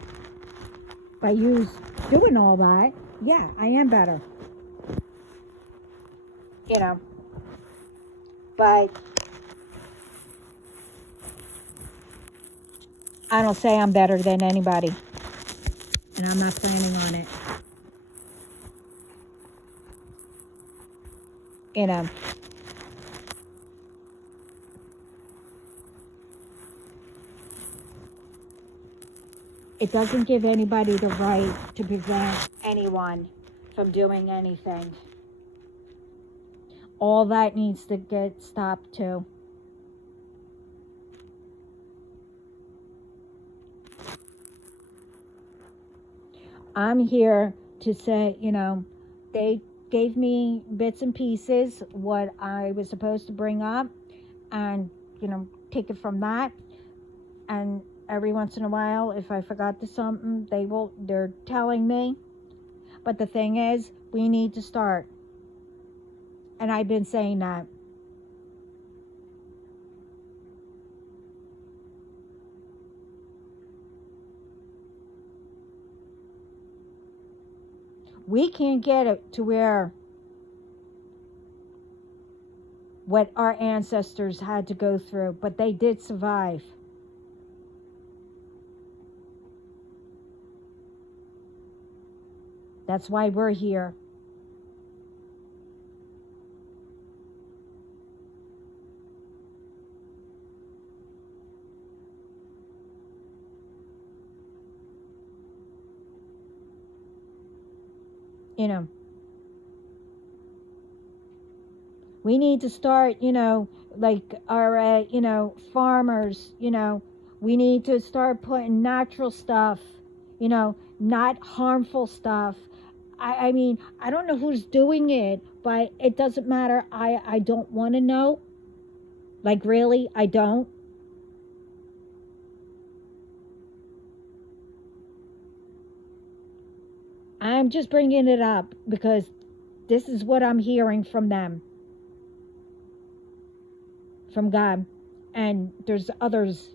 by you doing all that, yeah, I am better. But I don't say I'm better than anybody. And I'm not planning on it. It doesn't give anybody the right to prevent anyone from doing anything. All that needs to get stopped too. I'm here to say, they gave me bits and pieces, what I was supposed to bring up, and, take it from that. And every once in a while, if I forgot to something, they're telling me. But the thing is, we need to start. And I've been saying that. We can't get it to where what our ancestors had to go through, but they did survive. That's why we're here. You know, we need to start, like our, farmers, we need to start putting natural stuff, not harmful stuff. I mean, I don't know who's doing it, but it doesn't matter. I don't want to know. Like, really, I don't. I'm just bringing it up because this is what I'm hearing from them, from God. And there's others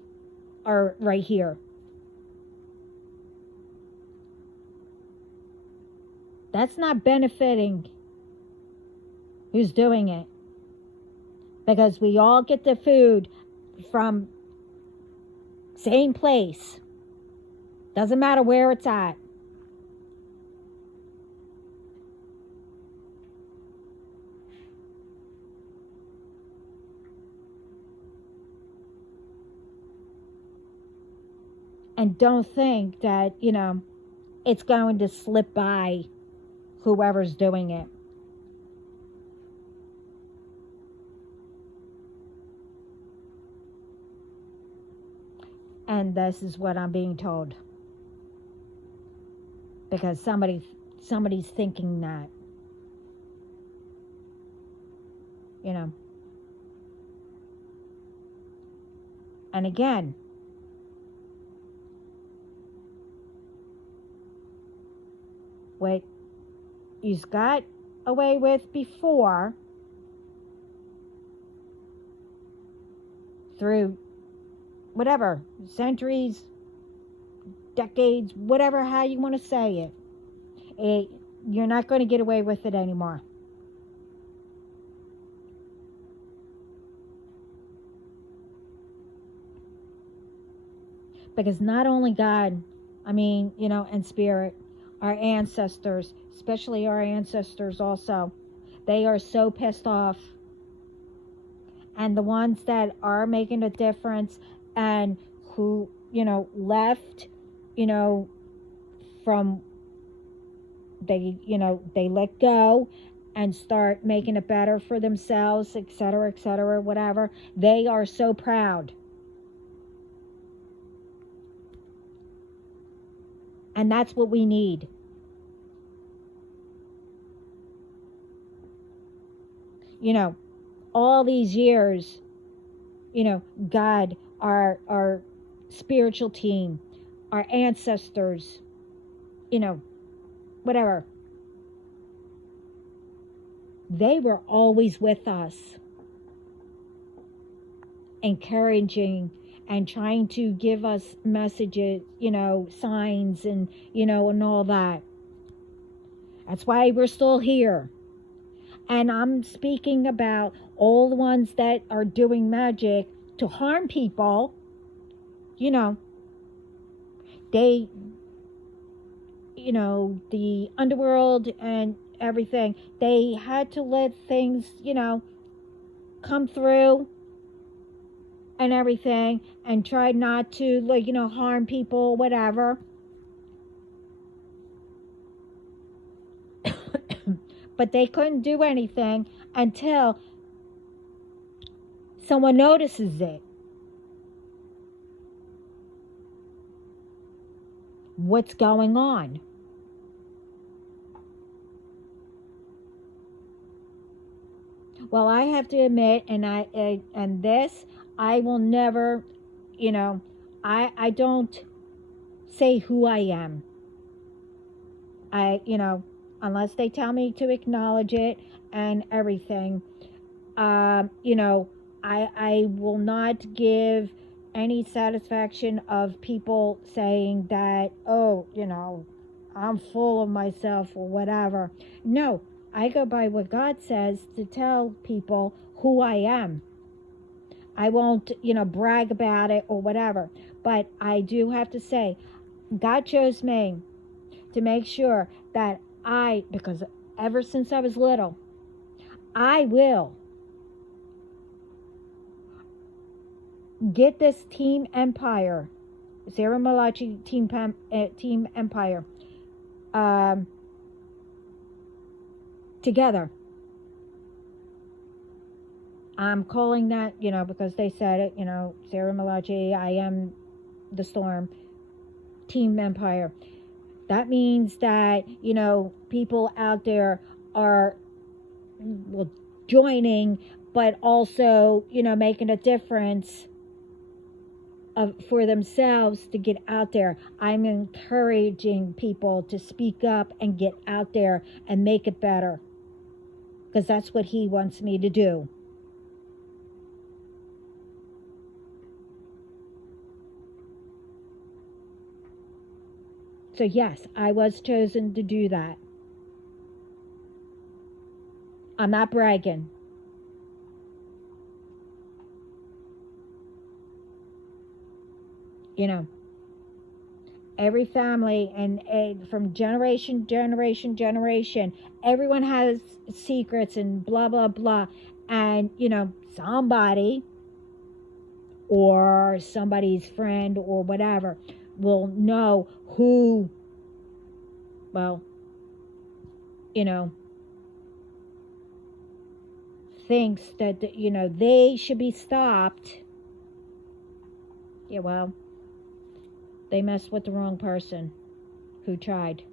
are right here. That's not benefiting who's doing it, because we all get the food from same place. Doesn't matter where it's at. And don't think that, it's going to slip by whoever's doing it. And this is what I'm being told. Because somebody's thinking that. And again, what you got away with before, through whatever, centuries, decades, whatever, how you want to say it, you're not going to get away with it anymore. Because not only God, and spirit, our ancestors, especially our ancestors also, they are so pissed off. And the ones that are making a difference and who, left, from, they let go and start making it better for themselves, etc., whatever. They are so proud. And that's what we need. All these years, God, our spiritual team, our ancestors, whatever, they were always with us, encouraging and trying to give us messages, signs and, and all that. That's why we're still here. And I'm speaking about all the ones that are doing magic to harm people. They, the underworld and everything, they had to let things, come through and everything, and try not to, harm people, whatever. But they couldn't do anything until someone notices it. What's going on? Well, I have to admit, and this I will never, I don't say who I am. Unless they tell me to acknowledge it and everything, you know, I will not give any satisfaction of people saying that, oh, I'm full of myself or whatever. No, I go by what God says to tell people who I am. I won't, brag about it or whatever. But I do have to say, God chose me to make sure that because ever since I was little, I will get this team empire, Sarah Malachi team empire, um, together. I'm calling that, because they said it, Sarah Malachi, I am the storm, team empire. That means that, people out there are, well, joining, but also, making a difference for themselves to get out there. I'm encouraging people to speak up and get out there and make it better, because that's what he wants me to do. So yes, I was chosen to do that. I'm not bragging. Every family and from generation, everyone has secrets and blah blah blah, and somebody or somebody's friend or whatever will know who, well, thinks that they should be stopped. Yeah, well, they messed with the wrong person who tried.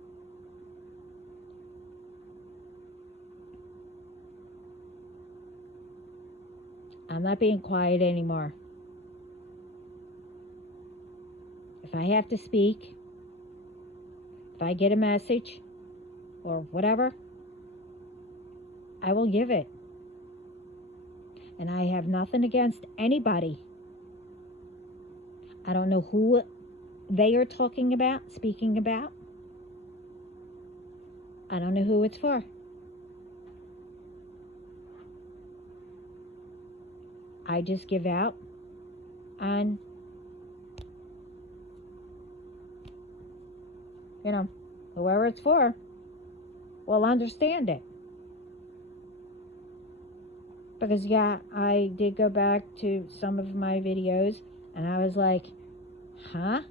I'm not being quiet anymore. If I have to speak, if I get a message or whatever, I will give it. And I have nothing against anybody. I don't know who they are talking about, speaking about. I don't know who it's for. I just give out, and whoever it's for will understand it. Because yeah, I did go back to some of my videos and I was like, huh?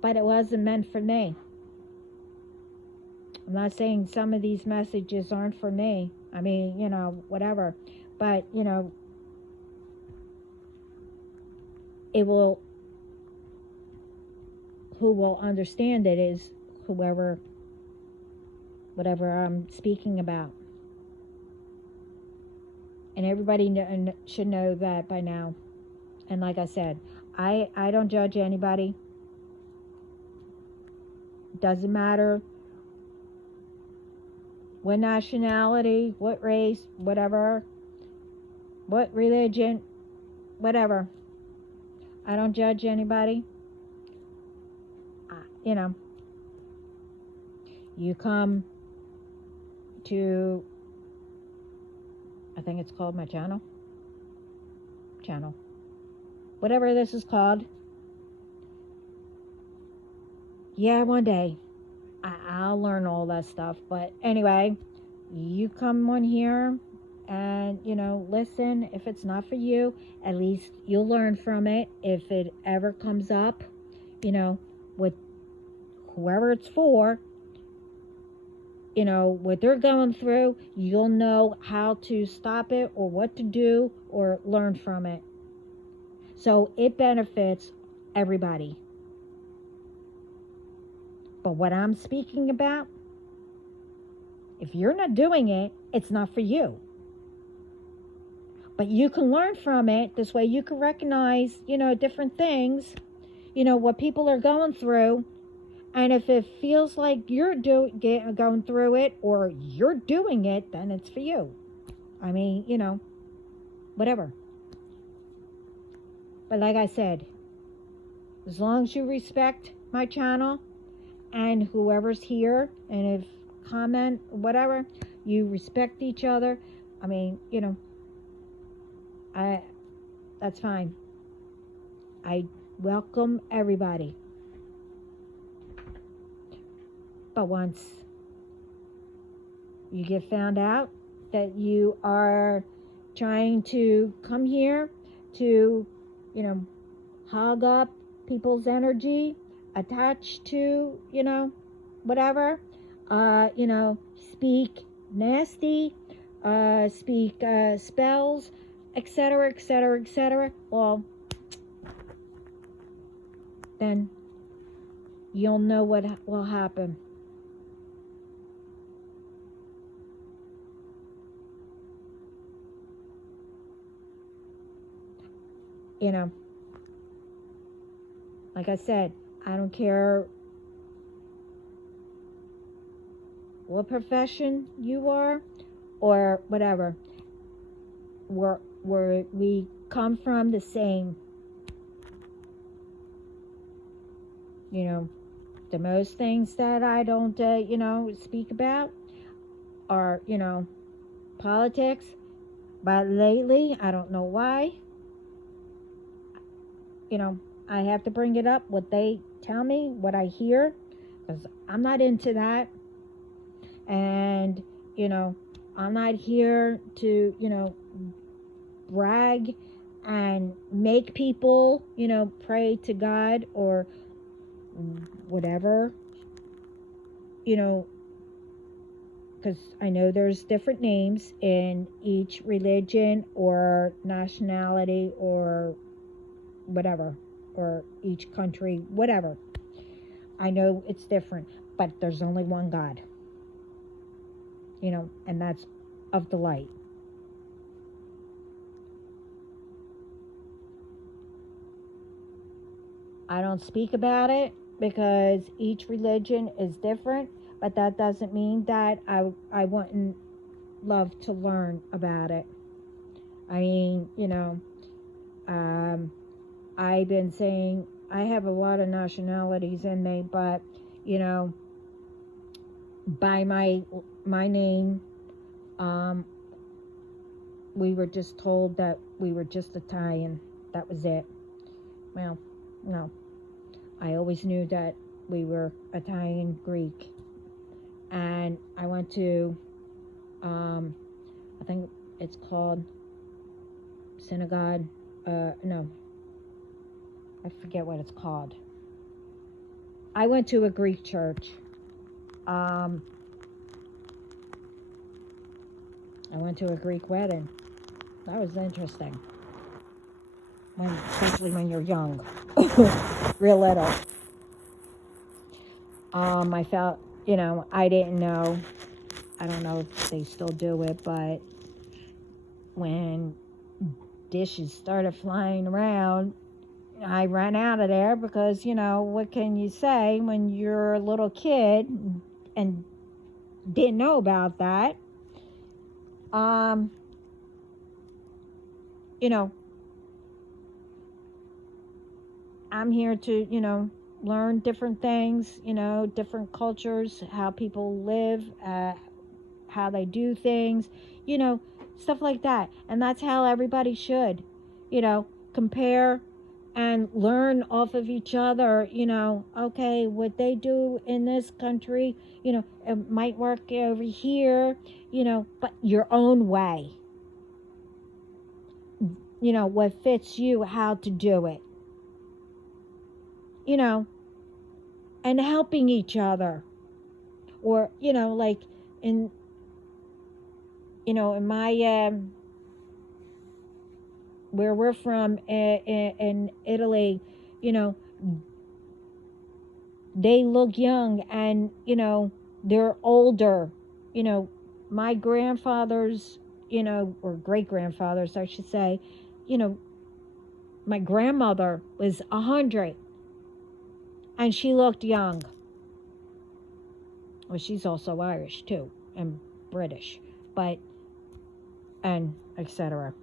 But it wasn't meant for me. I'm not saying some of these messages aren't for me. I mean, whatever. But, it will, who will understand it is whatever I'm speaking about. And everybody should know that by now. And like I said, I don't judge anybody. Doesn't matter what nationality, what race, whatever, what religion, whatever. I don't judge anybody. You come to, I think it's called my channel, whatever this is called. Yeah, one day I'll learn all that stuff. But anyway, you come on here and, listen. If it's not for you, at least you'll learn from it. If it ever comes up, with whoever it's for, what they're going through, you'll know how to stop it or what to do or learn from it. So it benefits everybody. But what I'm speaking about, if you're not doing it, it's not for you. But you can learn from it. This way you can recognize, different things, what people are going through. And if it feels like you're going through it or you're doing it, then it's for you. I mean, whatever. But like I said, as long as you respect my channel and whoever's here, and if comment, whatever, you respect each other, I mean, that's fine. I welcome everybody. But once you get found out that you are trying to come here to, hog up people's energy, attach to, whatever, speak nasty, speak spells, etc., etc., etc., well, then you'll know what will happen. Like I said, I don't care what profession you are or whatever. We come from the same. The most things that I don't, speak about are, politics. But lately, I don't know why, I have to bring it up, what they tell me, what I hear, because I'm not into that. And, I'm not here to, brag and make people, pray to God or whatever, because I know there's different names in each religion or nationality or whatever, or each country, whatever. I know it's different, but there's only one God, and that's of the light. I don't speak about it because each religion is different, but that doesn't mean that I wouldn't love to learn about it. I mean, I've been saying I have a lot of nationalities in me, but, by my name, we were just told that we were just Italian. That was it. Well, no. I always knew that we were Italian Greek. And I went to, I think it's called synagogue. No. I forget what it's called. I went to a Greek church. I went to a Greek wedding. That was interesting. Especially when you're young. Real little. I felt, I didn't know. I don't know if they still do it, but when dishes started flying around, I ran out of there because, what can you say when you're a little kid and didn't know about that? I'm here to, learn different things, different cultures, how people live, how they do things, stuff like that. And that's how everybody should, compare and learn off of each other, okay, what they do in this country, it might work over here, but your own way, what fits you, how to do it, and helping each other. Or, like in my, where we're from in Italy, they look young and, they're older. My grandfather's, or great-grandfathers, I should say, my grandmother was 100 and she looked young. Well, she's also Irish too and British, and etc.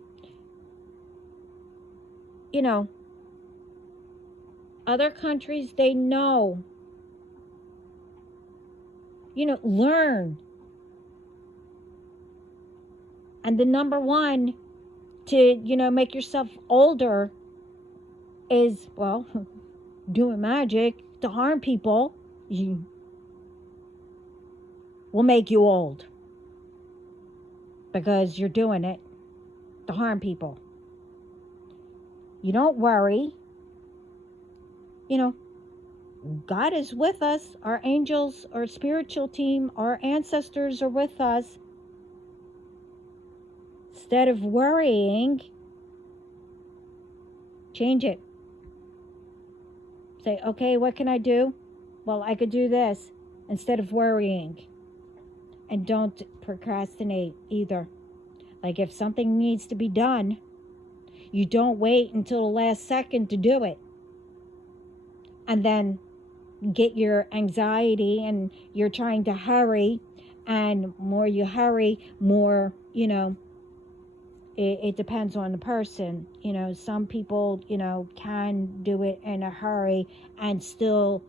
Other countries, they know, learn. And the number one to, make yourself older is, well, doing magic to harm people. Will make you old because you're doing it to harm people. You don't worry. God is with us. Our angels, our spiritual team, our ancestors are with us. Instead of worrying, change it. Say, okay, what can I do? Well, I could do this instead of worrying. And don't procrastinate either. Like if something needs to be done, you don't wait until the last second to do it. And then get your anxiety and you're trying to hurry. And more you hurry, more, it depends on the person. Some people, can do it in a hurry and still,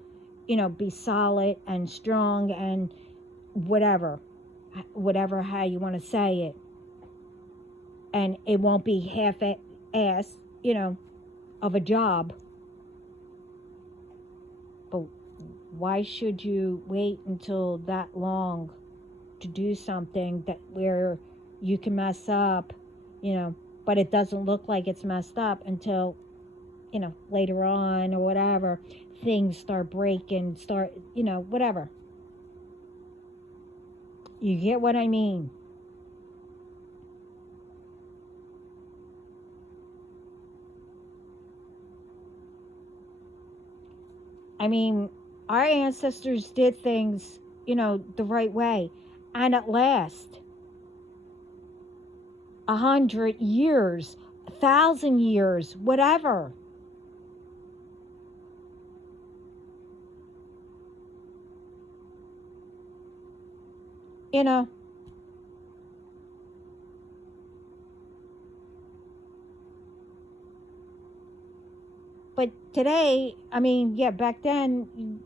be solid and strong and whatever how you want to say it. And it won't be half-ass, of a job. But why should you wait until that long to do something where you can mess up, but it doesn't look like it's messed up until, later on or whatever, things start breaking, whatever. You get what I mean? I mean, our ancestors did things, the right way. And at last, 100 years, 1,000 years, whatever. But today, I mean, yeah, back then,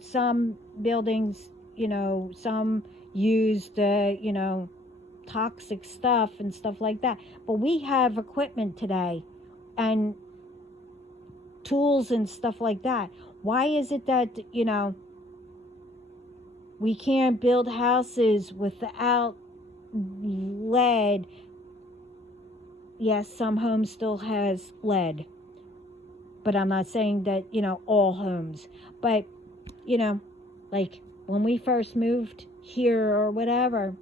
some buildings, some used, toxic stuff and stuff like that. But we have equipment today and tools and stuff like that. Why is it that, we can't build houses without lead? Yes, some homes still has lead. But I'm not saying that, all homes. But, like when we first moved here or whatever,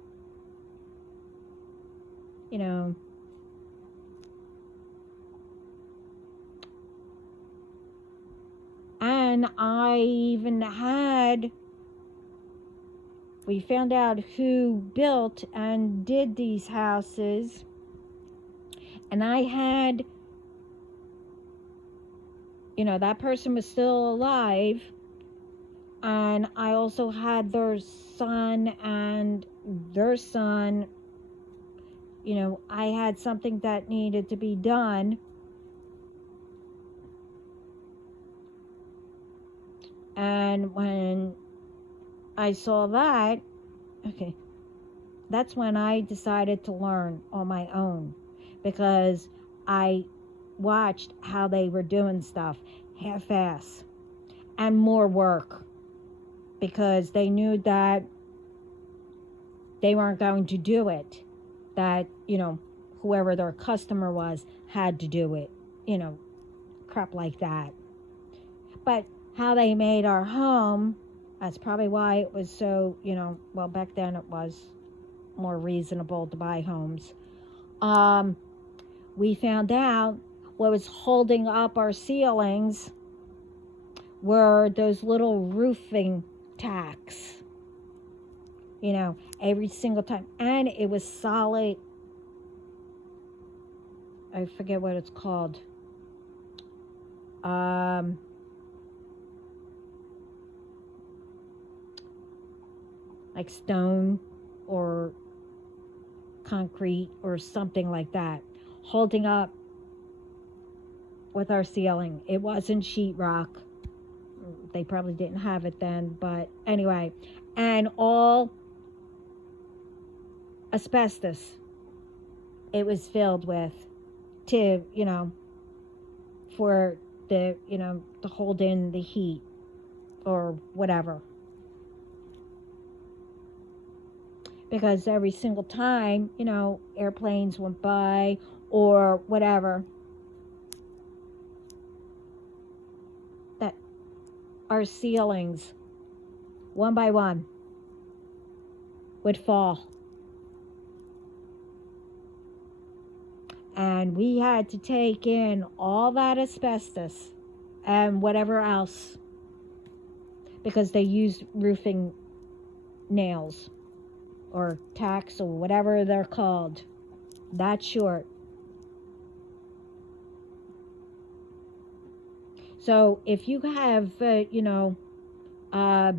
and I even we found out who built and did these houses. And I had, that person was still alive. And I also had their son and their son. I had something that needed to be done. And when I saw that, okay, that's when I decided to learn on my own, because I watched how they were doing stuff half-ass and more work, because they knew that they weren't going to do it, that whoever their customer was had to do it, crap like that. But how they made our home, that's probably why it was so, well, back then it was more reasonable to buy homes. We found out what was holding up our ceilings were those little roofing tacks, every single time. And it was solid I forget what it's called. Like stone or concrete or something like that, holding up with our ceiling. It wasn't sheetrock. They probably didn't have it then, but anyway. And all asbestos it was filled with to, for the, to hold in the heat or whatever. Because every single time, airplanes went by or whatever, that our ceilings, one by one, would fall. And we had to take in all that asbestos and whatever else, because they used roofing nails or tacks or whatever they're called, that short. So if you have,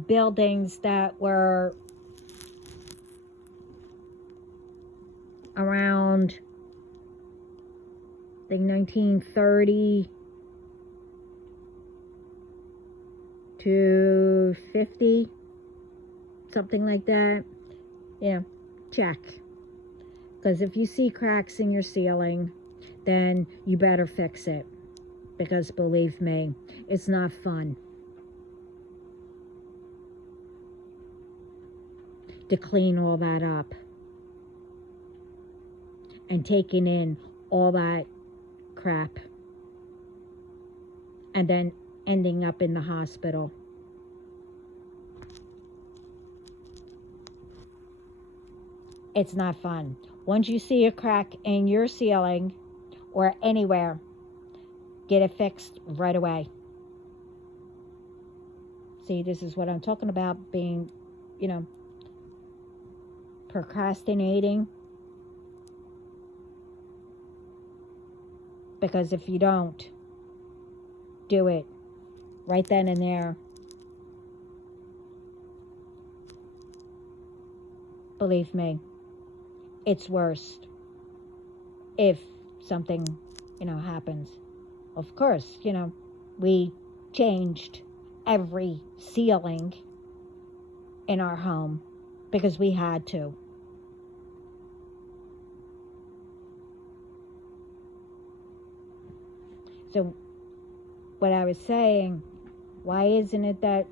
buildings that were around, I think 1930 to 50, something like that, check. Because if you see cracks in your ceiling, then you better fix it. Because believe me, it's not fun to clean all that up and taking in all that crap and then ending up in the hospital. It's not fun. Once you see a crack in your ceiling or anywhere, get it fixed right away. See, this is what I'm talking about, being, procrastinating. Because if you don't do it right then and there, believe me, it's worse if something, happens. Of course, we changed every ceiling in our home because we had to. So what I was saying, why isn't it that,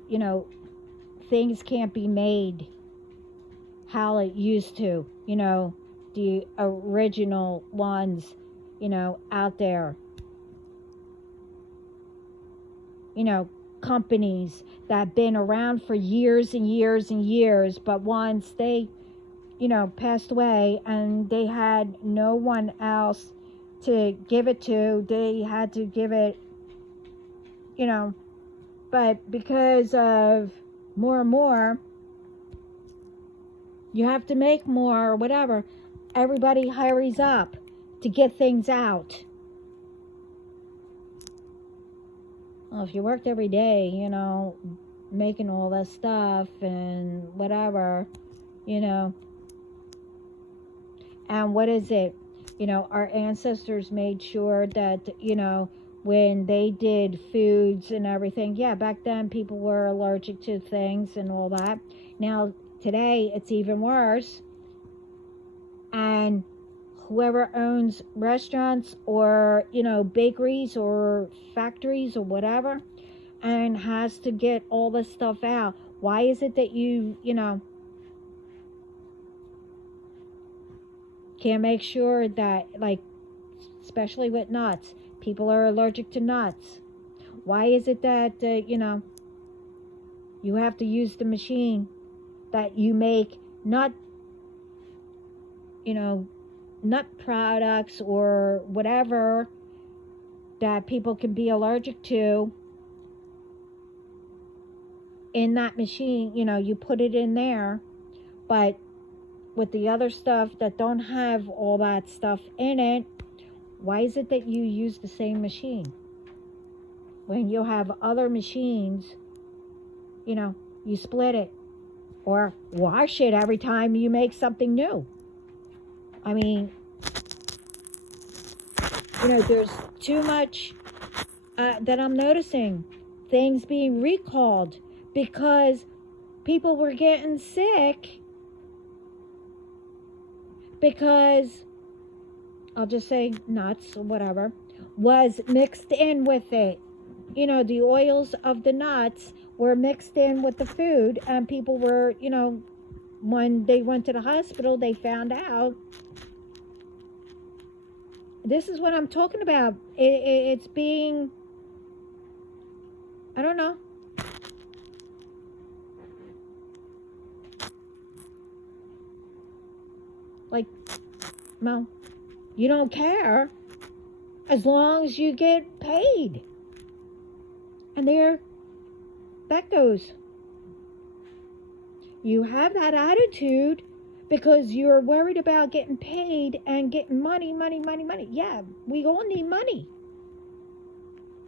things can't be made how it used to, the original ones, out there, companies that have been around for years and years and years, but once they, passed away and they had no one else to give it to, they had to give it, but because of more and more, you have to make more or whatever, everybody hurries up to get things out. Well, if you worked every day, making all that stuff and whatever, and what is it? Our ancestors made sure that, when they did foods and everything, yeah, back then people were allergic to things and all that. Now, today, it's even worse. And whoever owns restaurants or, bakeries or factories or whatever, and has to get all this stuff out. Why is it that you can't make sure that, like, especially with nuts, people are allergic to nuts? Why is it that, you have to use the machine that you make nut products or whatever that people can be allergic to in that machine? You put it in there, but with the other stuff that don't have all that stuff in it, Why is it that you use the same machine? When you have other machines, you split it or wash it every time you make something new. I mean, there's too much that I'm noticing. Things being recalled because people were getting sick because, I'll just say nuts or whatever, was mixed in with it. The oils of the nuts were mixed in with the food, and people were, when they went to the hospital, they found out. This is what I'm talking about. It's being, I don't know. Like, well, you don't care as long as you get paid. And there that goes. You have that attitude because you're worried about getting paid and getting money. Yeah, we all need money.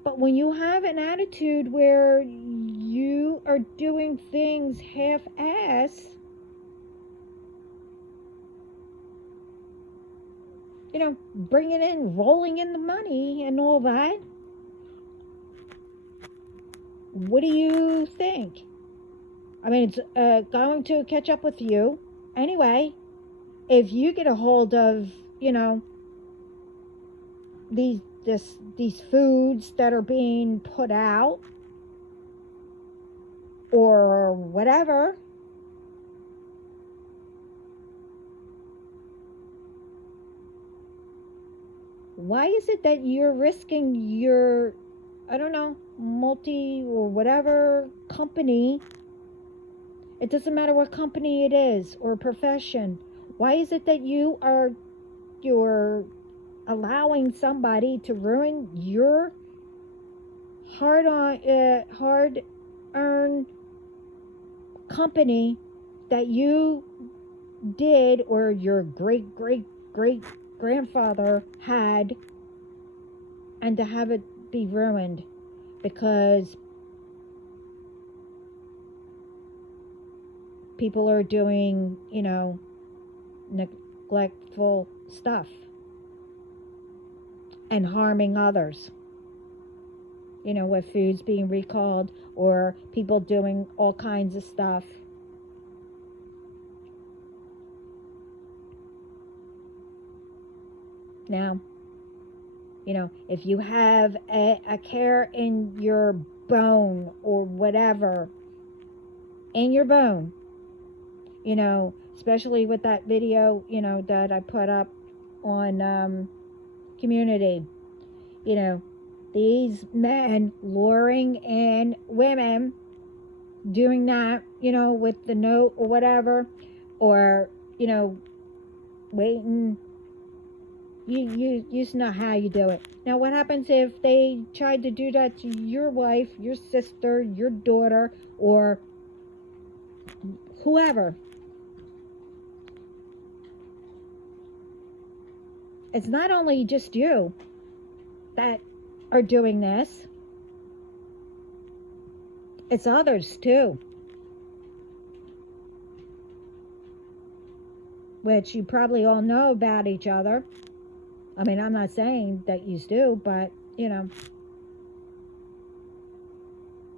But when you have an attitude where you are doing things half-ass, bringing in, rolling in the money and all that, what do you think? I mean, it's going to catch up with you. Anyway, if you get a hold of, these foods that are being put out or whatever, why is it that you're risking your, I don't know, multi or whatever company? It doesn't matter what company it is or profession. Why is it that you're allowing somebody to ruin your hard-earned company that you did or your great grandfather had, and to have it be ruined because people are doing, neglectful stuff and harming others, with foods being recalled or people doing all kinds of stuff. Now, if you have a care in your bone or whatever, in your bone, especially with that video, that I put up on community, these men luring in women, doing that, with the note or whatever, or, waiting. You just know how you do it. Now, what happens if they tried to do that to your wife, your sister, your daughter, or whoever? It's not only just you that are doing this. It's others too. Which you probably all know about each other. I mean, I'm not saying that you do, but,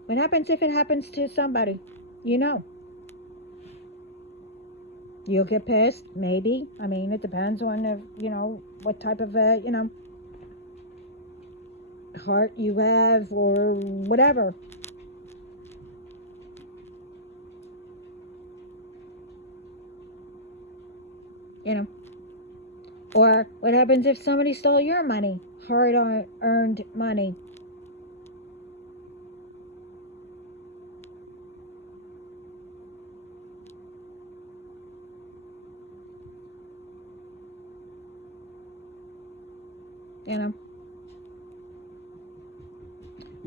what happens if it happens to somebody? You'll get pissed, maybe. I mean, it depends on, what type of, heart you have or whatever. Or what happens if somebody stole your money, hard-earned money?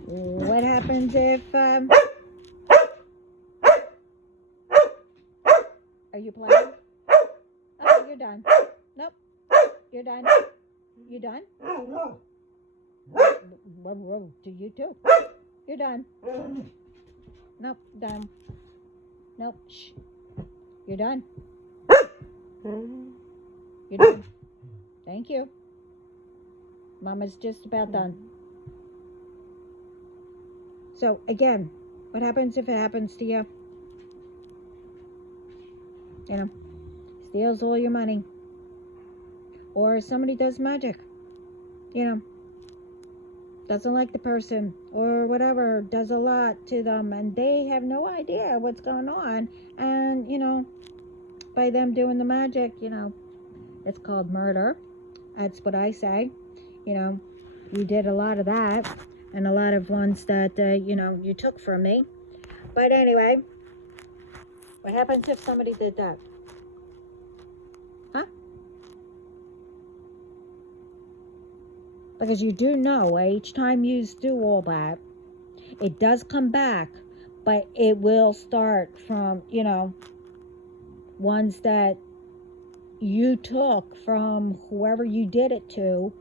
What happens if, are you playing? Oh, you're done. Nope, you're done. You done? To you too. You're done. Nope, done. Nope, shh. You're done. You're done. Thank you. Mama's just about done. So, again, what happens if it happens to you? You know, steals all your money. Or somebody does magic. You know, doesn't like the person or whatever, does a lot to them, and they have no idea what's going on. And, you know, by them doing the magic, you know, it's called murder. That's what I say. You know, you did a lot of that, and a lot of ones that, you know, you took from me. But anyway, what happens if somebody did that? Huh? Because you do know, each time you do all that, it does come back, but it will start from, you know, ones that you took from whoever you did it to.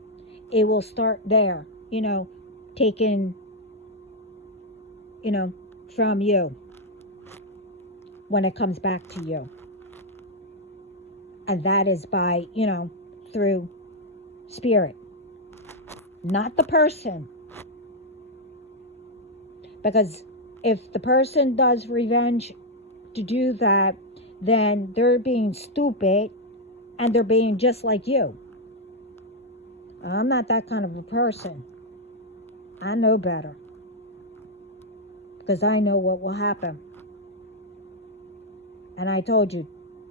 It will start there, you know, taken, you know, from you when it comes back to you. And that is by, you know, through spirit, not the person. Because if the person does revenge to do that, then they're being stupid and they're being just like you. I'm not that kind of a person. I know better. Because I know what will happen. And I told you,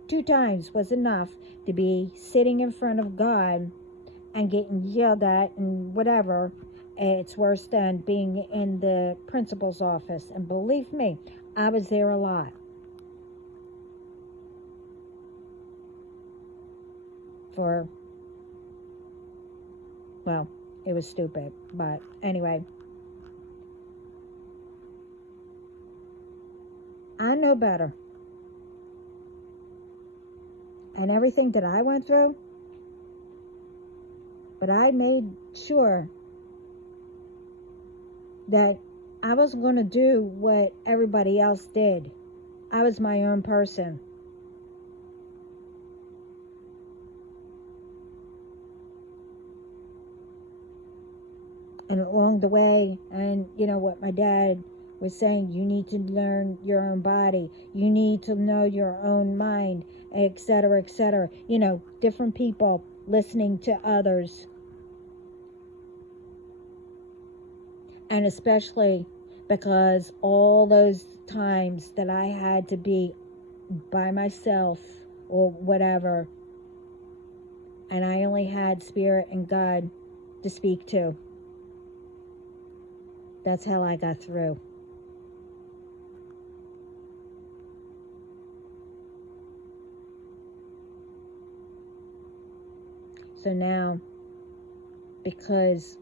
2 times was enough to be sitting in front of God and getting yelled at and whatever. It's worse than being in the principal's office. And believe me, I was there a lot. For, well, it was stupid. But anyway, I know better. And everything that I went through, but I made sure that I wasn't going to do what everybody else did. I was my own person. And along the way, and you know what my dad was saying, you need to learn your own body. You need to know your own mind, etc., etc. You know, different people listening to others. And especially because all those times that I had to be by myself or whatever, and I only had Spirit and God to speak to. That's how I got through. So now, because,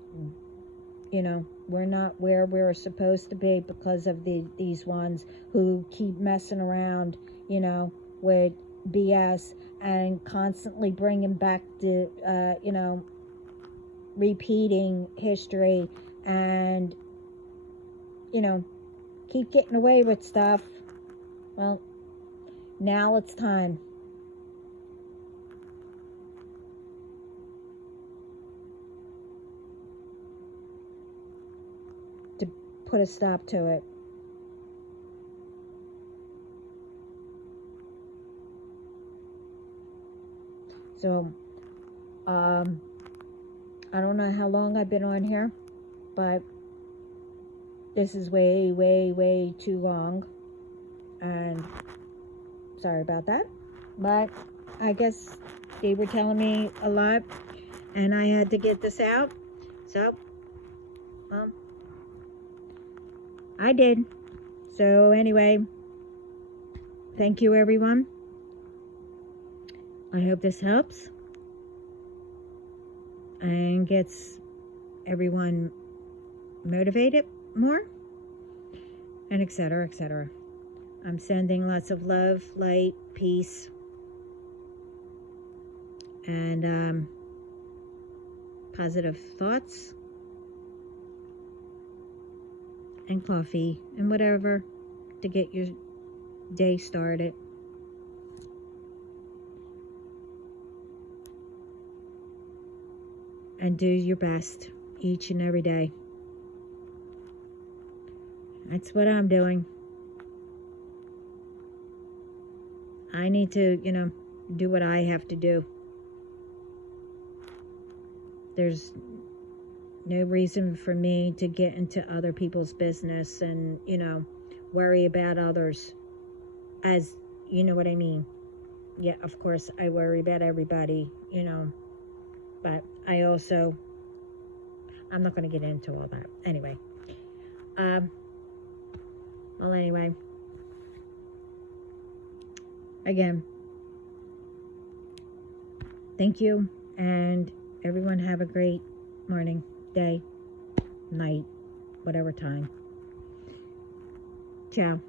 you know, we're not where we're supposed to be because of these ones who keep messing around, you know, with BS and constantly bringing back the, you know, repeating history and, you know, keep getting away with stuff. Well, now it's time. To put a stop to it. So, I don't know how long I've been on here, but this is way, way, way too long. And sorry about that. But I guess they were telling me a lot, and I had to get this out. So, I did. So anyway, thank you everyone. I hope this helps and gets everyone motivated more, and etc., etc. I'm sending lots of love, light, peace, and positive thoughts and coffee and whatever to get your day started. And do your best each and every day. That's what I'm doing. I need to, do what I have to do. There's no reason for me to get into other people's business and, worry about others. As, you know what I mean? Yeah, of course, I worry about everybody, but I also, I'm not going to get into all that. Anyway. Well, anyway. Again, thank you, and everyone have a great morning, day, night, whatever time. Ciao.